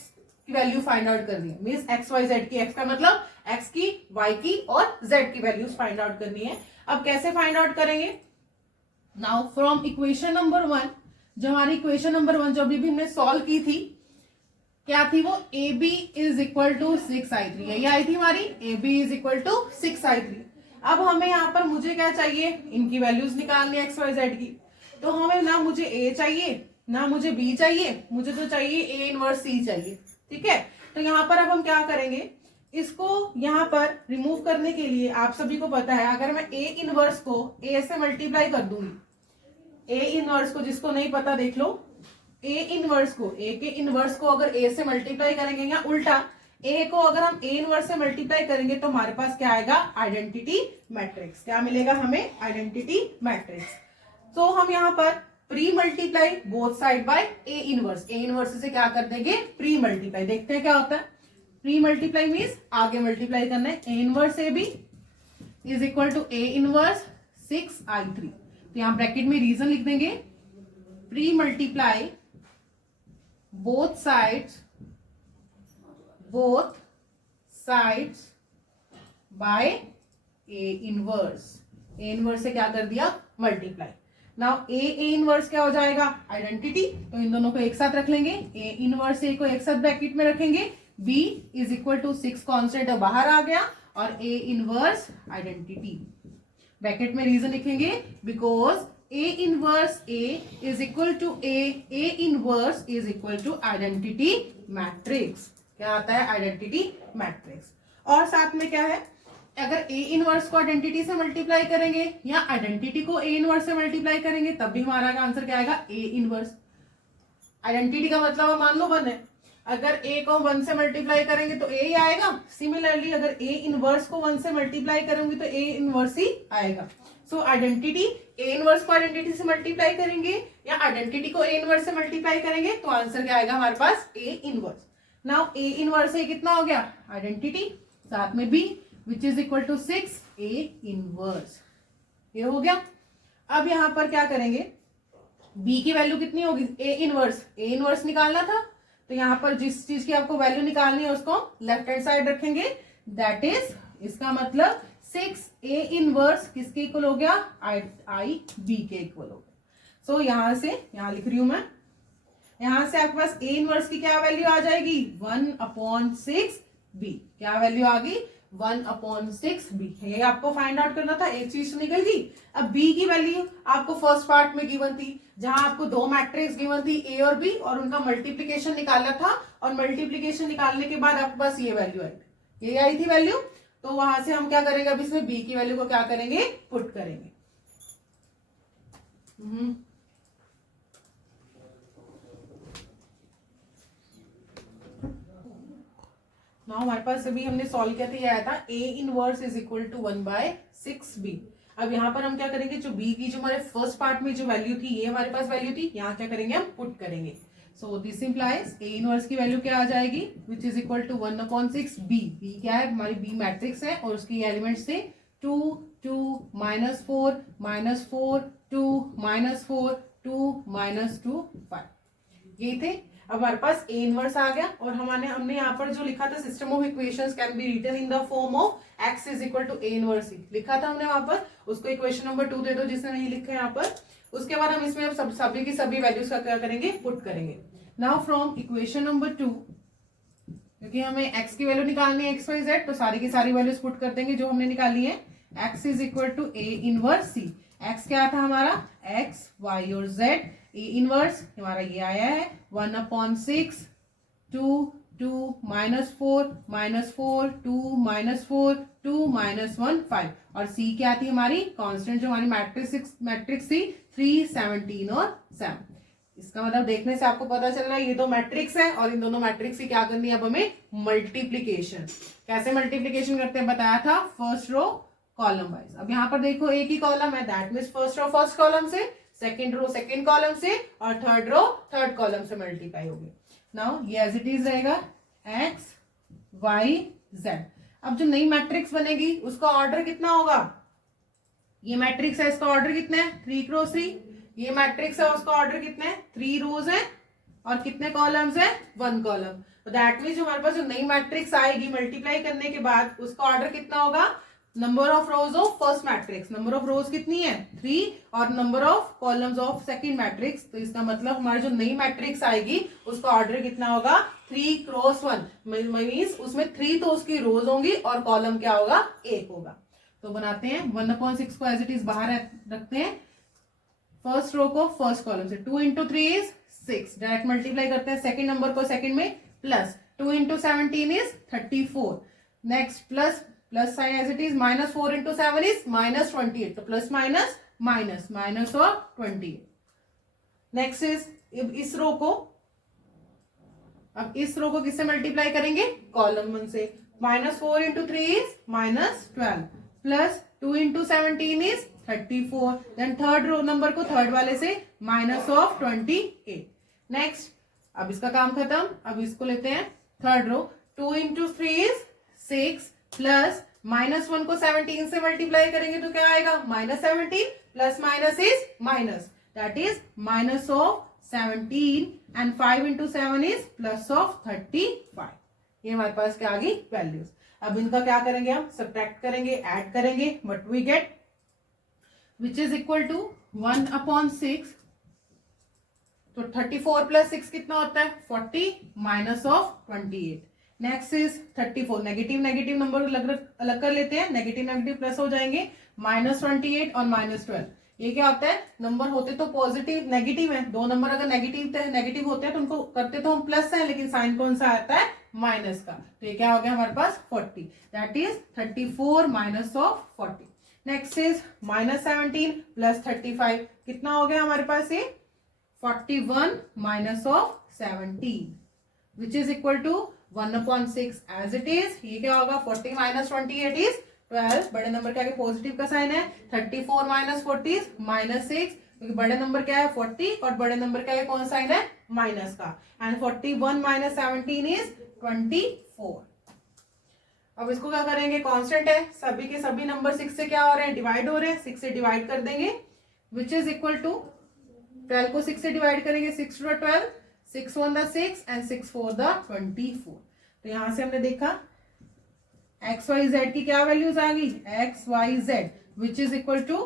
की वैल्यू फाइंड आउट करनी है, मीन्स एक्स वाई जेड की, x का मतलब x की, y की और z की वैल्यूज फाइंड आउट करनी है। अब कैसे फाइंड आउट करेंगे? नाउ फ्रॉम इक्वेशन नंबर 1, जो हमारी इक्वेशन नंबर 1 जो अभी भी हमने सॉल्व की थी, क्या थी वो? A B is equal to 6i3, यही आई थी हमारी, A B is equal to 6i3। अब हमें यहाँ पर मुझे क्या चाहिए? इनकी वैल्यूज निकालनी है एक्स वाई जेड की। तो हमें ना मुझे ए चाहिए ना मुझे बी चाहिए, मुझे तो चाहिए ए इनवर्स सी चाहिए। ठीक है, तो यहाँ पर अब हम क्या करेंगे, इसको यहाँ पर रिमूव करने के लिए आप सभी को पता है, अगर मैं ए इनवर्स को ए से मल्टीप्लाई कर दूंगी, ए इनवर्स को, जिसको नहीं पता देख लो, ए इनवर्स को, ए के इनवर्स को अगर ए से मल्टीप्लाई करेंगे या उल्टा ए को अगर हम ए इनवर्स से मल्टीप्लाई करेंगे तो हमारे पास क्या आएगा? Identity matrix. क्या मिलेगा हमें? Identity matrix. तो हम यहाँ पर pre multiply both side by A inverse, A inverse से क्या कर देंगे? Pre multiply. देखते हैं क्या होता है। प्री मल्टीप्लाई मीन्स आगे मल्टीप्लाई करना है। A inverse A B is equal to A inverse 6i3। तो यहां ब्रैकेट में रीजन लिख देंगे, pre multiply both sides by A inverse. A inverse से क्या कर दिया? मल्टीप्लाई। नाउ ए इनवर्स क्या हो जाएगा? आइडेंटिटी। तो इन दोनों को एक साथ रख लेंगे, ए इनवर्स ए को एक साथ ब्रैकेट में रखेंगे, b is equal to 6 constant बाहर आ गया, और ए इनवर्स आइडेंटिटी। ब्रैकेट में रीजन लिखेंगे, because A inverse A is equal to A inverse is equal to identity matrix. क्या आता है? Identity matrix. और साथ में क्या है, अगर ए इनवर्स को आइडेंटिटी से मल्टीप्लाई करेंगे या आइडेंटिटी को ए इनवर्स से मल्टीप्लाई करेंगे तब भी हमारा आंसर क्या आएगा? ए इनवर्स। आइडेंटिटी का मतलब मान लो 1 है, अगर ए को 1 से मल्टीप्लाई करेंगे तो ए ही आएगा। सिमिलरली अगर ए इनवर्स को 1 से मल्टीप्लाई करेंगे तो ए इनवर्स ही आएगा। सो आइडेंटिटी, ए इनवर्स को आइडेंटिटी से मल्टीप्लाई करेंगे या आइडेंटिटी को ए इनवर्स से मल्टीप्लाई करेंगे तो आंसर क्या आएगा हमारे पास? A inverse. Now A inverse A कितना हो गया? आइडेंटिटी, साथ में B which is equal to 6 A inverse. ये हो गया। अब यहां पर क्या करेंगे, बी की वैल्यू कितनी होगी? ए इनवर्स निकालना था, तो यहां पर जिस चीज की आपको वैल्यू निकालनी है उसको लेफ्ट हैंड साइड रखेंगे, दैट इज, इसका मतलब 6 ए इनवर्स किसके इक्वल हो गया? आई बी के इक्वल हो गया। सो यहां से, यहां लिख रही हूं मैं, यहां से आपके पास ए इनवर्स की क्या वैल्यू आ जाएगी? 1/6 बी। क्या वैल्यू आ गई? 1/6 बी। ये आपको फाइंड आउट करना था, एक चीज निकल गई। अब बी की वैल्यू आपको फर्स्ट पार्ट में गिवन थी, जहां आपको 2 मैट्रिक्स गिवन थी ए और बी, और उनका मल्टीप्लीकेशन निकालना था, और मल्टीप्लीकेशन निकालने के बाद आपके पास ये वैल्यू आई, ये आई थी वैल्यू। तो वहां से हम क्या करेंगे, अब इसमें बी की वैल्यू को क्या करेंगे? पुट करेंगे। नाउ हमारे पास अभी हमने सॉल्व किया था, ये आया था A inverse is equal to 1/6 B. अब यहाँ पर हम क्या करेंगे, जो बी की जो हमारे फर्स्ट पार्ट में जो वैल्यू थी, ये हमारे पास वैल्यू थी, यहाँ क्या करेंगे हम? पुट करेंगे। So this implies A inverse की वैल्यू क्या आ जाएगी? Which is equal to 1/6 B. B क्या है? हमारी बी मैट्रिक्स है, और उसकी एलिमेंट्स थे 2 2 -4 -4 2 -4 2 -2 5, ये थे। अब हमारे पास ए इनवर्स आ गया, और हमने यहाँ पर जो लिखा था, system of equations can be written in the form of X is equal to A inverse E, लिखा था हमने वहां पर। उसको इक्वेशन नंबर 2 दे दो जिसने नहीं लिखा है यहाँ पर। उसके बाद हम इसमें सभी की सभी वैल्यूज का क्या करेंगे? पुट करेंगे। नाउ फ्रॉम इक्वेशन नंबर 2, क्योंकि हमें एक्स की वैल्यू निकालनी है एक्स वाई जेड, तो सारी की सारी वैल्यूज पुट कर देंगे जो हमने निकाली है। X is equal to A inverse C. X क्या था हमारा? एक्स, वाई और जेड। ए इनवर्स हमारा ये आया है 1/6 2 2 -4 -4 2 -4 2 -1 5, और सी क्या थी हमारी? कांस्टेंट जो हमारी मैट्रिक्स थी 3 17 और 7। इसका मतलब देखने से आपको पता चल रहा है ये दो मैट्रिक्स है, और इन दोनों मैट्रिक्स की क्या करनी है अब हमें? मल्टीप्लीकेशन। कैसे मल्टीप्लीकेशन करते हैं बताया था, फर्स्ट रो कॉलम वाइज। अब यहाँ पर देखो एक ही कॉलम है, that means first row first column से, सेकेंड रो सेकेंड कॉलम से, और थर्ड रो थर्ड कॉलम से मल्टीप्लाई होगी। नाउ ये एज इट इज रहेगा एक्स वाई जेड। अब जो नई मैट्रिक्स बनेगी उसका ऑर्डर कितना होगा? ये मैट्रिक्स है, इसका ऑर्डर कितना है? 3 × 3। ये मैट्रिक्स है, उसका ऑर्डर कितना है? 3 रोज है और कितने कॉलम्स है, 1 कॉलम। तो दैट मीन्स हमारे पास जो नई मैट्रिक्स आएगी मल्टीप्लाई करने के बाद उसका ऑर्डर कितना होगा, number of rows of first matrix, number of रोज कितनी है 3 और number of columns of second matrix. तो इसका मतलब हमारी जो नई मैट्रिक्स आएगी उसका ऑर्डर कितना होगा 3 क्रॉस 1, मीन्स उसमें 3 तो उसकी रोज होंगी और कॉलम क्या होगा 1 होगा। तो बनाते हैं 1/6 को एज इट इज बाहर रखते हैं, फर्स्ट रो को फर्स्ट कॉलम से, 2 into 3 is 6, डायरेक्ट मल्टीप्लाई करते हैं सेकंड नंबर को सेकंड में, plus 2 into 17 is 34, next plus sign as it is, -4 into 7 is -28, तो प्लस माइनस माइनस माइनस और 28। नेक्स्ट इज इस रो को, अब इस रो को किससे मल्टीप्लाई करेंगे, कॉलम 1 से, -4 into 3 is -12, plus 2 into 17 is 34, then third row number को थर्ड वाले से -28। नेक्स्ट अब इसका काम खत्म, अब इसको लेते हैं third row, 2 into 3 is 6, plus -1 को 17 से मल्टीप्लाई करेंगे तो क्या आएगा, -17, plus minus is minus, that is -17 and 5 into 7 is +35। ये हमारे पास क्या आ गई वैल्यूज। अब इनका क्या करेंगे, हम सब्ट्रैक्ट करेंगे, ऐड करेंगे, but we get which is equal to 1/6। तो 34 + 6 कितना होता है 40 -28। Next is 34, negative negative number अलग कर लेते हैं, नेगेटिव नेगेटिव प्लस हो जाएंगे, -28 और -12। ये क्या होता है, नंबर होते तो पॉजिटिव नेगेटिव है, दो नंबर अगर नेगेटिव होते हैं तो उनको करते तो हम प्लस है, लेकिन साइन कौन सा आता है माइनस का। तो ये क्या हो गया हमारे पास 40, दैट इज 34 -40। नेक्स्ट इज -17 + 35, कितना हो गया हमारे पास ये 41 -17, which is equal to 1/6 as it is. ये क्या होगा 40 -28 इज 12, बड़े नंबर के आगे पॉजिटिव का साइन है, 34 -40 -6, क्योंकि बड़े नंबर क्या है 40 और बड़े नंबर के आगे कौन साइन है माइनस का, एंड 41 -17 इज 24। अब इसको क्या करेंगे, कांस्टेंट है, सभी के सभी नंबर 6 से क्या हो रहे हैं डिवाइड हो रहे हैं, 6 से डिवाइड कर देंगे, विच इज इक्वल टू 12 को 6 से डिवाइड करेंगे, 6 to 12, 6 1 the 6 and 6 4 the 24। तो यहां से हमने देखा एक्स वाई जेड की क्या वैल्यूज आ गई, X Y Z which is equal to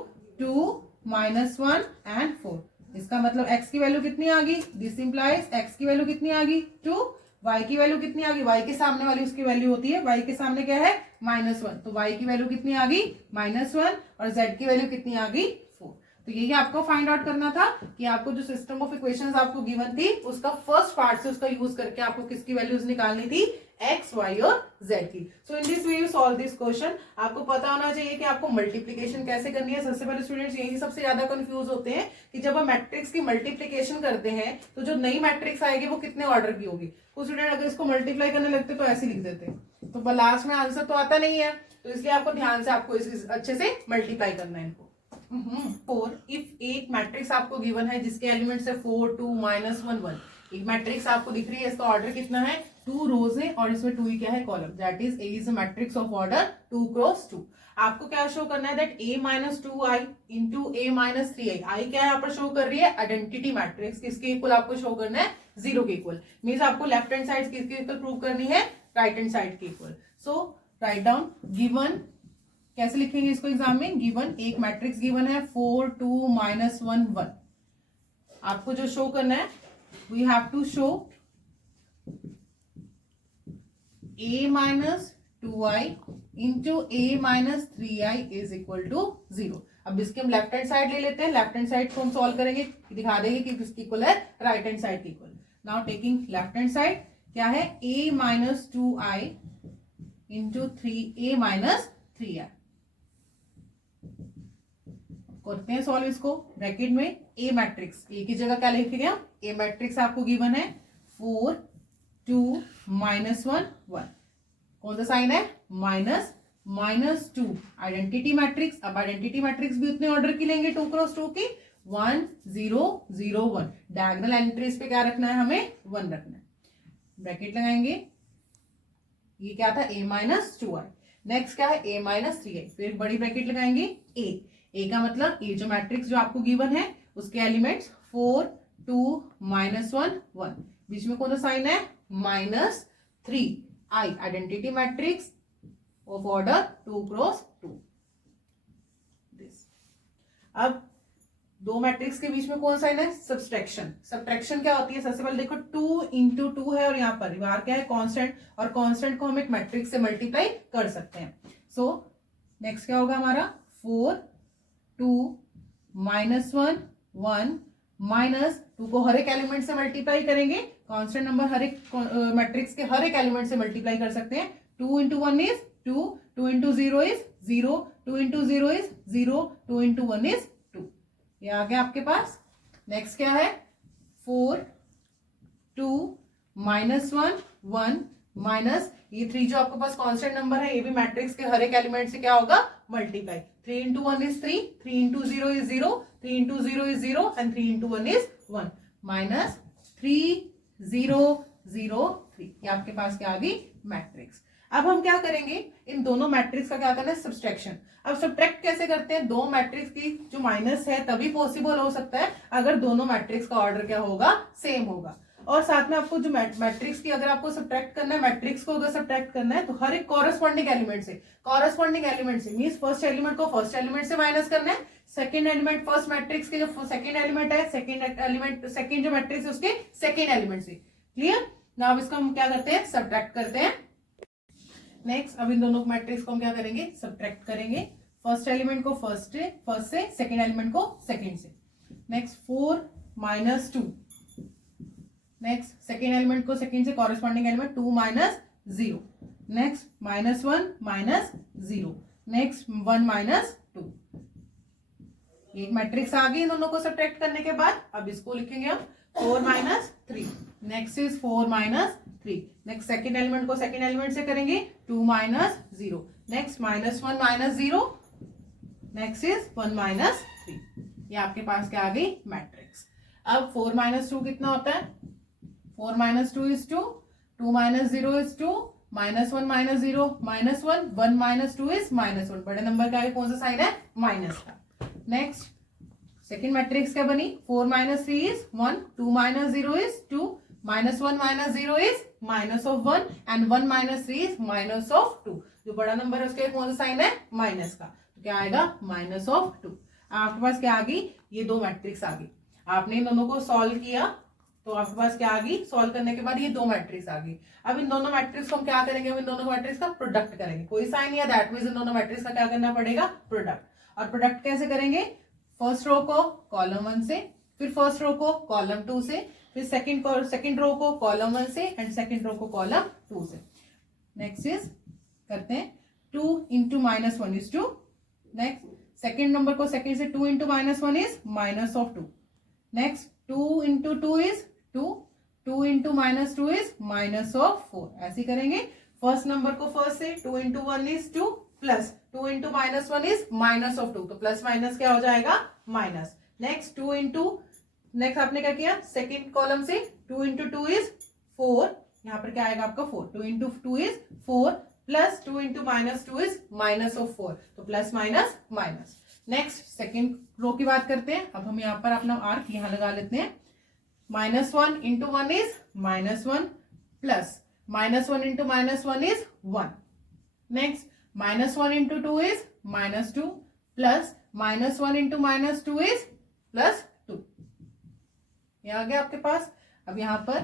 2 -1 and 4। इसका मतलब एक्स की वैल्यू कितनी आ गई, दिस इंप्लाइज एक्स की वैल्यू कितनी आ गई 2, वाई की वैल्यू कितनी आ गई, वाई के सामने वाली उसकी वैल्यू होती है, वाई के सामने क्या है -1, तो वाई की वैल्यू कितनी आ गई -1 और जेड की वैल्यू कितनी आ गई 4। तो यही आपको फाइंड आउट करना था कि आपको जो सिस्टम ऑफ इक्वेशंस आपको गिवन थी उसका फर्स्ट पार्ट से उसका यूज करके आपको किसकी वैल्यूज निकालनी थी, एक्स वाई और जेड की। So in this way you solve this question. आपको पता होना चाहिए कि आपको मल्टीप्लीकेशन कैसे करनी है। सबसे पहले स्टूडेंट्स यही सबसे ज्यादा कंफ्यूज होते हैं कि जब हम मैट्रिक्स की मल्टीप्लीकेशन करते हैं तो जो नई मैट्रिक्स आएगी वो कितने ऑर्डर की होगी। कुछ स्टूडेंट अगर इसको मल्टीप्लाई करने लगते तो ऐसे लिख देते, तो लास्ट में आंसर तो आता नहीं है, तो इसलिए आपको ध्यान से आपको इस अच्छे से मल्टीप्लाई करना है इनको। 4 इफ एक मैट्रिक्स आपको गिवन है जिसके एलिमेंट्स है 4 2 -1 1, एक मैट्रिक्स आपको दिख रही है, इसका ऑर्डर कितना है 2 रोज है और इसमें 2 ही क्या है column, that is A is a matrix of order 2 cross 2। आपको क्या शो करना है, that a -2i into a -3i, आई क्या यहाँ पर शो कर रही है आइडेंटिटी मैट्रिक्स, किसके इक्वल आपको शो करना है 0 के इक्वल, मीन्स आपको लेफ्ट हैंड साइड किसके इक्वल प्रूव करनी है, राइट हैंड साइड के इक्वल। सो राइट डाउन गिवन, कैसे लिखेंगे इसको एग्जाम में, गिवन एक मैट्रिक्स गिवन है 4 2 -1 1, आपको जो शो करना है we have to show a -2i into a -3i is equal to 0। अब इसके हम लेफ्ट हैंड साइड ले लेते हैं, लेफ्ट हैंड साइड को हम सॉल्व करेंगे, दिखा देंगे कि किसकी इक्वल है राइट हैंड साइड की equal. Now taking left hand side क्या है a -2i into a -3i, करते हैं सॉल्व इसको। ब्रैकेट में ए मैट्रिक्स, ए की जगह क्या लिखेंगे हम, ए मैट्रिक्स आपको गिवन है 4 2 -1 1, कौन सा साइन है -2, आइडेंटिटी मैट्रिक्स। अब आइडेंटिटी मैट्रिक्स भी उतने ऑर्डर की लेंगे 2 क्रॉस 2 की, 1 0 0 1, डायगोनल एंट्रीज पे क्या रखना है हमें 1 रखना है, ब्रैकेट लगाएंगे, ये क्या था a -2i, नेक्स्ट क्या है a -3i, फिर बड़ी ब्रैकेट लगाएंगे a का मतलब ये जो मैट्रिक्स जो आपको गिवन है उसके एलिमेंट्स 4 2 -1 1, बीच में कौन सा साइन है -3, I identity matrix of order 2 cross 2 this. अब दो मैट्रिक्स के बीच में कौन साइन है सब्सट्रैक्शन। सब्ट्रैक्शन क्या होती है, सबसे पहले देखो 2 × 2 है और यहाँ पर बाहर क्या है कांस्टेंट, और कांस्टेंट को हम एक मैट्रिक्स से मल्टीप्लाई कर सकते हैं। सो नेक्स्ट क्या होगा हमारा 4 2 -1 1 -2 को हर एक एलिमेंट से मल्टीप्लाई करेंगे, कांस्टेंट नंबर हर एक मैट्रिक्स के हर एक एलिमेंट से मल्टीप्लाई कर सकते हैं। 2 × 1 इज 2, 2 × 0 इज 0, 2 × 0 इज 0, 2 × 1 इज 2, ये आ गया आपके पास। नेक्स्ट क्या है 4 2 -1 1 माइनस ये 3 जो आपके पास कांस्टेंट नंबर है, ये भी मैट्रिक्स के हर एक एलिमेंट से क्या होगा multiply. 3 × 1 is 3, 3 × 0 is 0, 3 × 0 is 0 and 3 × 1 is 1, minus 3 0 0 3, ये आपके पास क्या आ गई मैट्रिक्स। अब हम क्या करेंगे, इन दोनों मैट्रिक्स का क्या करना है सब्सट्रैक्शन। अब सब्ट्रैक्ट कैसे करते हैं, दो मैट्रिक्स की जो माइनस है तभी पॉसिबल हो सकता है अगर दोनों मैट्रिक्स का ऑर्डर क्या होगा सेम होगा। और साथ में आपको जो मैट्रिक्स की अगर आपको सब्ट्रैक्ट करना है, मैट्रिक्स को अगर सब्ट्रैक्ट करना है तो हर एक कॉरेस्पॉन्डिंग एलिमेंट से मींस फर्स्ट एलिमेंट को फर्स्ट एलिमेंट से माइनस करना है, सेकंड एलिमेंट फर्स्ट मैट्रिक्स के जो सेकंड एलिमेंट है, सेकंड जो मैट्रिक्स है उसके सेकंड एलिमेंट से। क्लियर, नाउ इसको हम क्या करते हैं सब्ट्रैक्ट करते हैं। नेक्स्ट अब इन दोनों मैट्रिक्स को हम क्या करेंगे सब्ट्रैक्ट करेंगे, फर्स्ट एलिमेंट को फर्स्ट से, सेकंड एलिमेंट को सेकंड से। नेक्स्ट 4 -2, नेक्स्ट सेकेंड एलिमेंट को सेकेंड से कॉरेस्पॉन्डिंग एलिमेंट 2 -0, नेक्स्ट -1 -0, नेक्स्ट 1 -2, एक मैट्रिक्स आ गई इन दोनों को सब्ट्रैक्ट करने के बाद। अब इसको लिखेंगे हम 4 -3, next is 4 -3, next second element को सेकेंड एलिमेंट से करेंगे 2 -0, नेक्स्ट -1 -0, नेक्स्ट इज 1 -3, ये आपके पास क्या आ गई मैट्रिक्स। अब 4 -2 कितना होता है, 4 -2 is 2, 2 -0 is 2, -1 -0 -1, 1 -2 is -1, बड़े नंबर का कौन सा साइन है माइनस का। नेक्स्ट सेकेंड मैट्रिक्स क्या बनी 4 -3 is 1, 2 -0 is 2, -1 -0 is -1 and 1 -3 is -2, जो बड़ा नंबर है उसका कौन सा साइन है माइनस का, तो क्या आएगा -2। आपके पास क्या आ गई, ये दो मैट्रिक्स आ गई। आपने इन दोनों को सॉल्व किया तो आपके पास क्या आ गई, सॉल्व करने के बाद ये दो मैट्रिक्स आ गई। अब इन दोनों मैट्रिक्स को हम क्या करेंगे, हम इन दोनों मैट्रिक्स का प्रोडक्ट करेंगे, कोई साइन या दैट मींस इन दोनों मैट्रिक्स का क्या करना पड़ेगा प्रोडक्ट। और प्रोडक्ट कैसे करेंगे, फर्स्ट रो को कॉलम 1 से, फिर फर्स्ट रो को कॉलम 2 से, फिर सेकंड रो को कॉलम 1 से एंड सेकंड रो को कॉलम 2 से। नेक्स्ट इज करते हैं 2 × -1 is 2, नेक्स्ट सेकंड नंबर को सेकंड से 2 × -1 is -2, नेक्स्ट 2 × 2 is 2, 2 × -2 is -4, ऐसे करेंगे। फर्स्ट नंबर को फर्स्ट से 2 × 1 is 2 प्लस 2 × -1 is -2, तो प्लस माइनस क्या हो जाएगा माइनस। नेक्स्ट 2 × नेक्स्ट आपने क्या किया सेकंड कॉलम से 2 × 2 is 4, यहाँ पर क्या आएगा आपका 4, 2 × 2 is 4 प्लस 2 × -2 is -4, तो plus minus minus. Next second row की बात करते हैं। अब हम यहाँ पर अपना आर्क यहाँ लगा लेते हैं, -1 × 1 is -1 plus -1 × -1 is 1, next -1 × 2 is -2 plus -1 × -2 is +2, ये आ गया आपके पास। अब यहाँ पर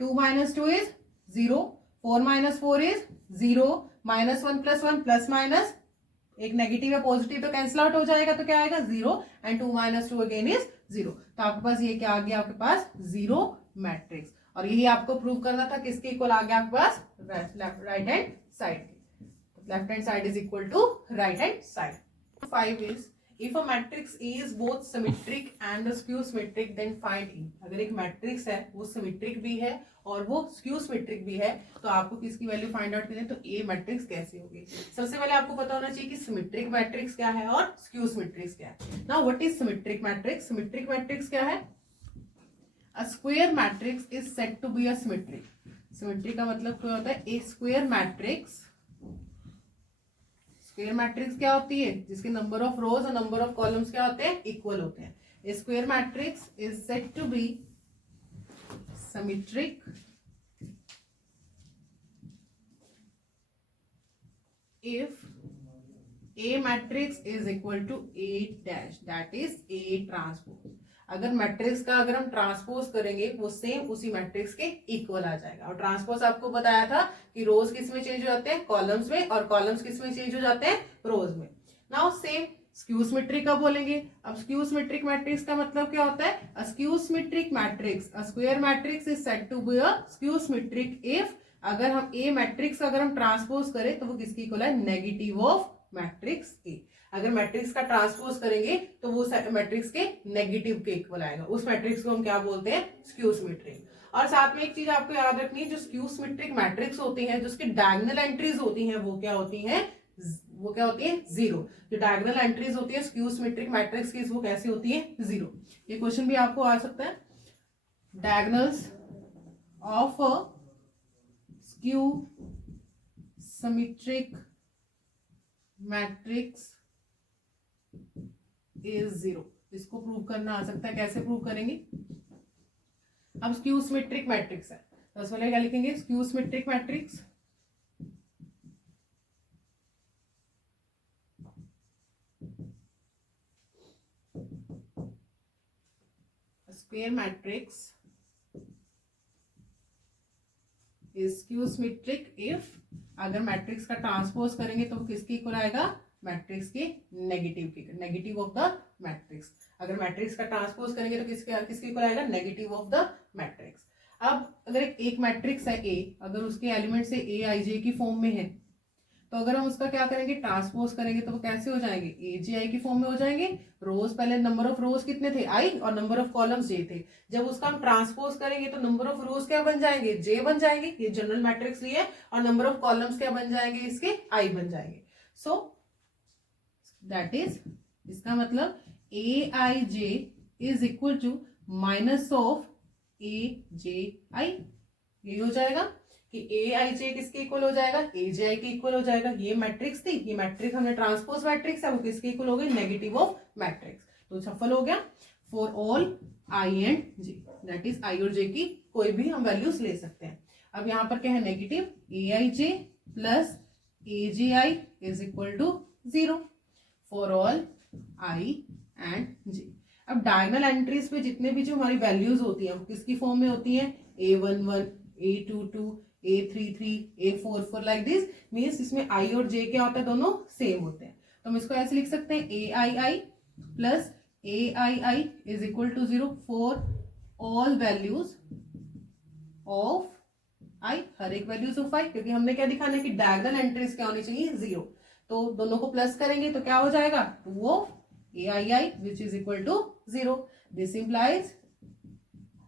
2 - 2 is 0, 4 - 4 is 0, -1 + 1 प्लस माइनस, एक नेगेटिव है पॉजिटिव तो कैंसिल आउट हो जाएगा, तो क्या आएगा 0 एंड 2 - 2 अगेन इज 0, तो आपके पास ये क्या आ गया आपके पास 0 मैट्रिक्स। और यही आपको प्रूव करना था किसके इक्वल आ गया आपके पास राइट हैंड साइड के, left hand side is equal to right hand side. 5 is if a matrix is both symmetric and skew symmetric then find E. अगर एक मैट्रिक्स है वो सिमेट्रिक भी है और वो स्क्यू सिमेट्रिक भी है तो आपको किसकी वैल्यू फाइंड आउट करनी है, तो ए मैट्रिक्स कैसे होगी। सबसे पहले आपको पता होना चाहिए कि सिमेट्रिक मैट्रिक्स क्या है और स्क्यू सिमेट्रिक्स क्या है। Now what is symmetric matrix, symmetric matrix क्या है, a square matrix is said to be a symmetric. Symmetric का मतलब क्या होता है, a square matrix, square matrix क्या होती है जिसके नंबर ऑफ रोज और नंबर ऑफ कॉलम्स क्या होते हैं इक्वल होते हैं। A square matrix is said to be symmetric if A matrix is equal to A dash, that is A transpose. अगर मैट्रिक्स का अगर हम ट्रांसपोज करेंगे वो सेम उसी मैट्रिक्स के इक्वल आ जाएगा। और ट्रांसपोज आपको बताया था कि रोज किस में चेंज हो जाते हैं, कॉलम्स में, और कॉलम्स किस में चेंज हो जाते हैं, रोज में। नाउ सेम स्क्यू सिमेट्रिक का बोलेंगे। अब स्क्यू सिमेट्रिक मैट्रिक्स का मतलब क्या होता है, a skew symmetric matrix, a square matrix is said to be a skew symmetric if, अगर हम ए मैट्रिक्स अगर हम ट्रांसपोज करें तो वो किसकी इक्वल है, नेगेटिव ऑफ मैट्रिक्स ए। अगर मैट्रिक्स का ट्रांसपोज करेंगे तो वो मैट्रिक्स के नेगेटिव के इक्वल आएगा, उस मैट्रिक्स को हम क्या बोलते हैं, स्क्यू सिमेट्रिक। और साथ में एक चीज आपको याद रखनी है, जो स्क्यू सिमेट्रिक मैट्रिक्स होती हैं, जो उसकी डायगोनल एंट्रीज होती हैं, वो क्या होती हैं, वो क्या होती है, जीरो। जो डायगोनल एंट्रीज होती है स्क्यू सिमेट्रिक मैट्रिक्स की, वो कैसी होती है, जीरो। ये क्वेश्चन भी आपको आ सकता है, diagonals of a skew symmetric matrix is zero. इसको प्रूव करना आ सकता है, कैसे प्रूव करेंगे। अब स्क्यू सिमेट्रिक मैट्रिक्स है तो उसमें क्या लिखेंगे, skew symmetric matrix square matrix is skew symmetric if, अगर मैट्रिक्स का ट्रांसपोज करेंगे तो वो किसके इक्वल आएगा, मैट्रिक्स के नेगेटिव के, नेगेटिव ऑफ द मैट्रिक्स। अगर मैट्रिक्स का ट्रांसपोज करेंगे तो किसके इक्वल आएगा, नेगेटिव ऑफ द मैट्रिक्स। अब अगर एक मैट्रिक्स है ए, अगर उसके एलिमेंट से ए आई जे की फॉर्म में है, तो अगर हम उसका क्या करेंगे, ट्रांसपोज करेंगे तो वो कैसे हो जाएंगे, ए जे आई की फॉर्म में हो जाएंगे। रोज पहले नंबर ऑफ रोज कितने थे, आई, और नंबर ऑफ कॉलम्स जे थे। जब उसका हम ट्रांसपोज करेंगे तो नंबर ऑफ रोज क्या बन जाएंगे, जे बन जाएंगे, ये जनरल मैट्रिक्स लिए, और नंबर ऑफ कॉलम्स क्या बन जाएंगे, इसके आई बन जाएंगे। सो दैट इज, इसका मतलब A i j is equal to minus of A j i. यही हो जाएगा कि ए आई जे किसके इक्वल हो जाएगा, ए जे आई के इक्वल हो जाएगा। ये मैट्रिक्स थी, ये मैट्रिक्स हमने ट्रांसपोज मैट्रिक्स है, वो किसके इक्वल हो गई, नेगेटिव ऑफ मैट्रिक्स। तो सफल हो गया for all i and J, that is I और जे की कोई भी हम वैल्यूज ले सकते हैं। अब यहाँ पर क्या है, negative A i j plus A j i is equal to zero for all i and j. अब डायगोनल एंट्रीज पे जितने भी जो हमारी वैल्यूज होती हैं वो किसकी फॉर्म में होती हैं, A11, A22, A33, A44 like this, means इसमें आई और जे क्या होता है, दोनों सेम होते हैं। तो हम इसको ऐसे लिख सकते हैं, A i i plus A i i is equal to zero for all values of i, हर एक वैल्यूज ऑफ आई, क्योंकि हमने क्या दिखाना है कि डायगोनल एंट्रीज क्या होनी चाहिए, जीरो। तो दोनों को प्लस करेंगे तो क्या हो जाएगा, वो A i i which is equal to zero. This implies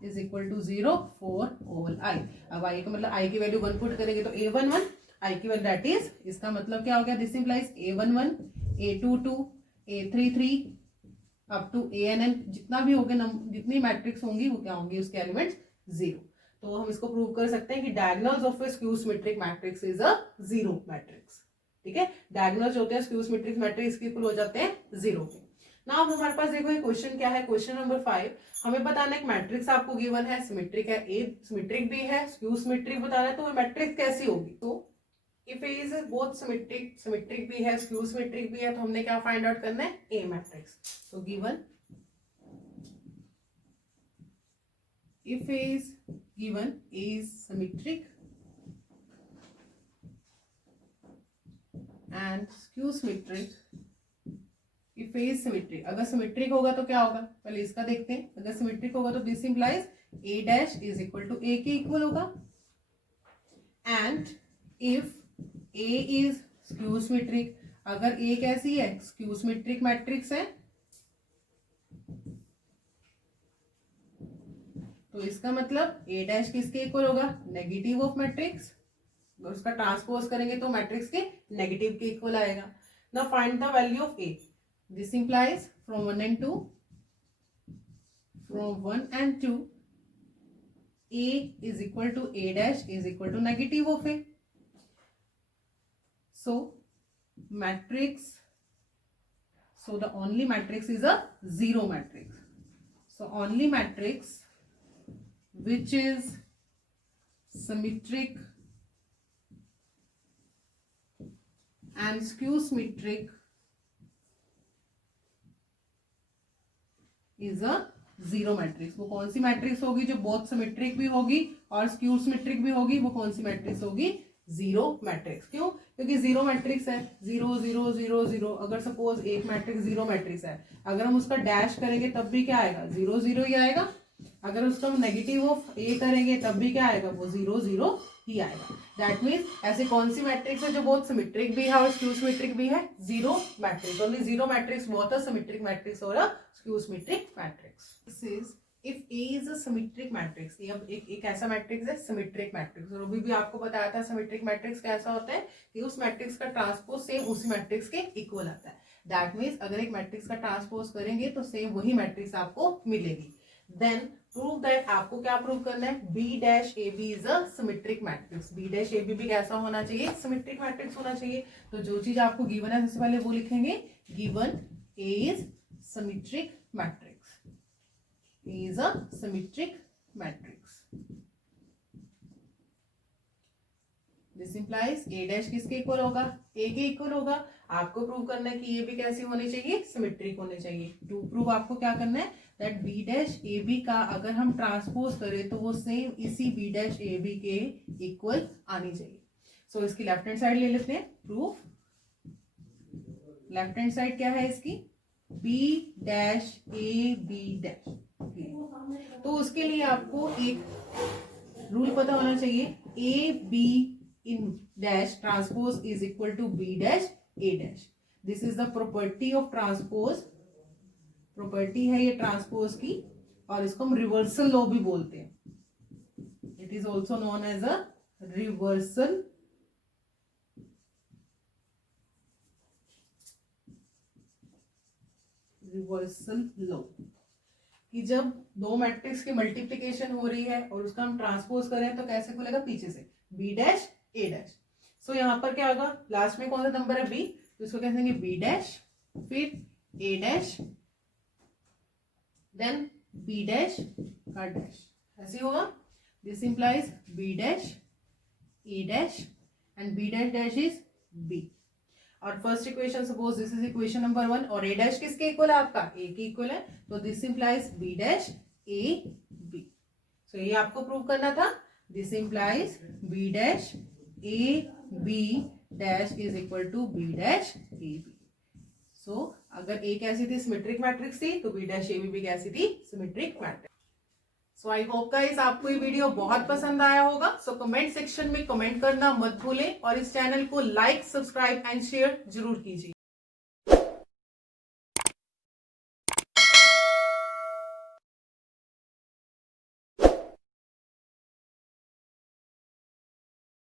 is equal to zero for all i. अब आई का मतलब आई की वैल्यू 1 पुट करेंगे तो A11 आई की वैल्यू, दैट इज, इसका मतलब क्या हो गया, this implies A11, A22, A33 up to ANN, जितना भी होगा, जितनी मैट्रिक्स होंगी वो क्या होंगी, उसके एलिमेंट्स जीरो। तो हम इसको प्रूव कर सकते हैं कि diagonals of A skew symmetric matrix is a zero matrix. ठीक है, डायगोनल्स होते हैं स्क्यू सिमेट्रिक मैट्रिक्स के इक्वल हो जाते हैं जीरो के। ना अब हमारे पास देखो ये क्वेश्चन क्या है, क्वेश्चन नंबर 5, हमें बताना है कि मैट्रिक्स आपको गिवन है, सिमेट्रिक है, ए सिमेट्रिक भी है, स्क्यू सिमेट्रिक बताना है, तो मैट्रिक्स कैसी होगी। तो if A is both symmetric, symmetric भी है, स्क्यू सिमेट्रिक भी है, तो हमने क्या फाइंड आउट करना है, ए मैट्रिक्स। तो given if A is given, A is symmetric and skew symmetric, if A is symmetric, अगर सिमेट्रिक होगा तो क्या होगा, पहले इसका देखते हैं। अगर सिमेट्रिक होगा तो this implies A dash is equal to A के इक्वल होगा, and if A is skew symmetric, अगर ए कैसी है, स्क्यू सिमेट्रिक मैट्रिक्स है, तो इसका मतलब ए डैश किसके इक्वल होगा, नेगेटिव ऑफ मैट्रिक्स। उसका ट्रांसपोज करेंगे तो मैट्रिक्स के नेगेटिव के इक्वल आएगा। Now find the value of A. This implies from 1 and 2, from 1 and 2, A is equal to A dash is equal to negative of A. So matrix, so the only matrix is a zero matrix. So only matrix which is symmetric and skew symmetric is a zero matrix. वो कौन सी matrix होगी? जो both symmetric भी होगी और skew symmetric भी होगी। वो कौन सी मैट्रिक्स होगी? Zero matrix. क्यों? क्योंकि जीरो मैट्रिक्स है, जीरो जीरो जीरो जीरो। अगर सपोज एक मैट्रिक्स जीरो मैट्रिक्स है, अगर हम उसका डैश करेंगे तब भी क्या आएगा? जीरो जीरो ही आएगा। अगर उसका हम नेगेटिव ऑफ ए करेंगे तब भी क्या आएगा? वो जीरो जीरो ही आएगा। दैट मीन्स ऐसे कौन सी मैट्रिक्स है जो बहुत सिमेट्रिक भी है और स्क्यू सिमेट्रिक भी है? Zero matrix. Only zero matrix both a symmetric matrix और a skew symmetric matrix. This is if A is a symmetric matrix. ये अब एक ऐसा मैट्रिक्स है सिमेट्रिक मैट्रिक्स। और अभी भी आपको बताया था सिमेट्रिक मैट्रिक्स कैसा होता है कि उस मैट्रिक्स का ट्रांसपोज सेम उसी मैट्रिक्स के इक्वल आता है। दैट मीन्स अगर एक मैट्रिक्स का ट्रांसपोज करेंगे तो सेम वही मैट्रिक्स आपको मिलेगी। देन प्रूव दैट, आपको क्या प्रूव करना है? B dash AB is a symmetric matrix. B dash AB भी कैसा होना चाहिए? सिमेट्रिक मैट्रिक्स होना चाहिए। तो जो चीज आपको गिवन है सबसे पहले वो लिखेंगे, given A is symmetric matrix. A is a symmetric matrix. This implies A dash किसके इक्वल होगा? A के इक्वल होगा। आपको प्रूव करना है कि ये भी कैसी होनी चाहिए? सिमेट्रिक होने चाहिए। टू प्रूव आपको क्या करना है? दैट B डैश AB का अगर हम ट्रांसपोज करें तो वो सेम इसी B डैश AB के इक्वल आनी चाहिए। सो इसकी लेफ्ट हैंड साइड ले लेते हैं। प्रूफ लेफ्ट हैंड साइड क्या है इसकी? B dash AB dash. तो उसके लिए आपको एक रूल पता होना चाहिए, A B in dash transpose is equal to B dash A dash. This is the property of transpose. Property है ये ट्रांसपोज की और इसको हम रिवर्सल लॉ भी बोलते हैं। It is also known as a reversal law. कि जब दो मैट्रिक्स की मल्टीप्लिकेशन हो रही है और उसका हम ट्रांसपोज करें तो कैसे खुलेगा? पीछे से बी डैश ए डैश। सो यहां पर क्या होगा? लास्ट में कौन सा नंबर है? बी, तो इसको कह देंगे बी डैश, फिर A dash, then B dash का डैश। ऐसे होगा। This implies B dash A dash and B dash dash is B. और first equation suppose this is equation number 1 और ए डैश किसके इक्वल है? आपका ए के इक्वल है। तो this implies B dash A B. So ये आपको प्रूव करना था। This implies B dash A B dash is equal to B dash A B. So अगर ए कैसी थी? सिमेट्रिक मैट्रिक्स थी, तो बी डैश ए बी भी कैसी थी? Symmetric matrix. So I hope guys आपको ये वीडियो बहुत पसंद आया होगा। सो कमेंट सेक्शन में कमेंट करना मत भूलें और इस चैनल को लाइक, सब्सक्राइब एंड शेयर जरूर कीजिए।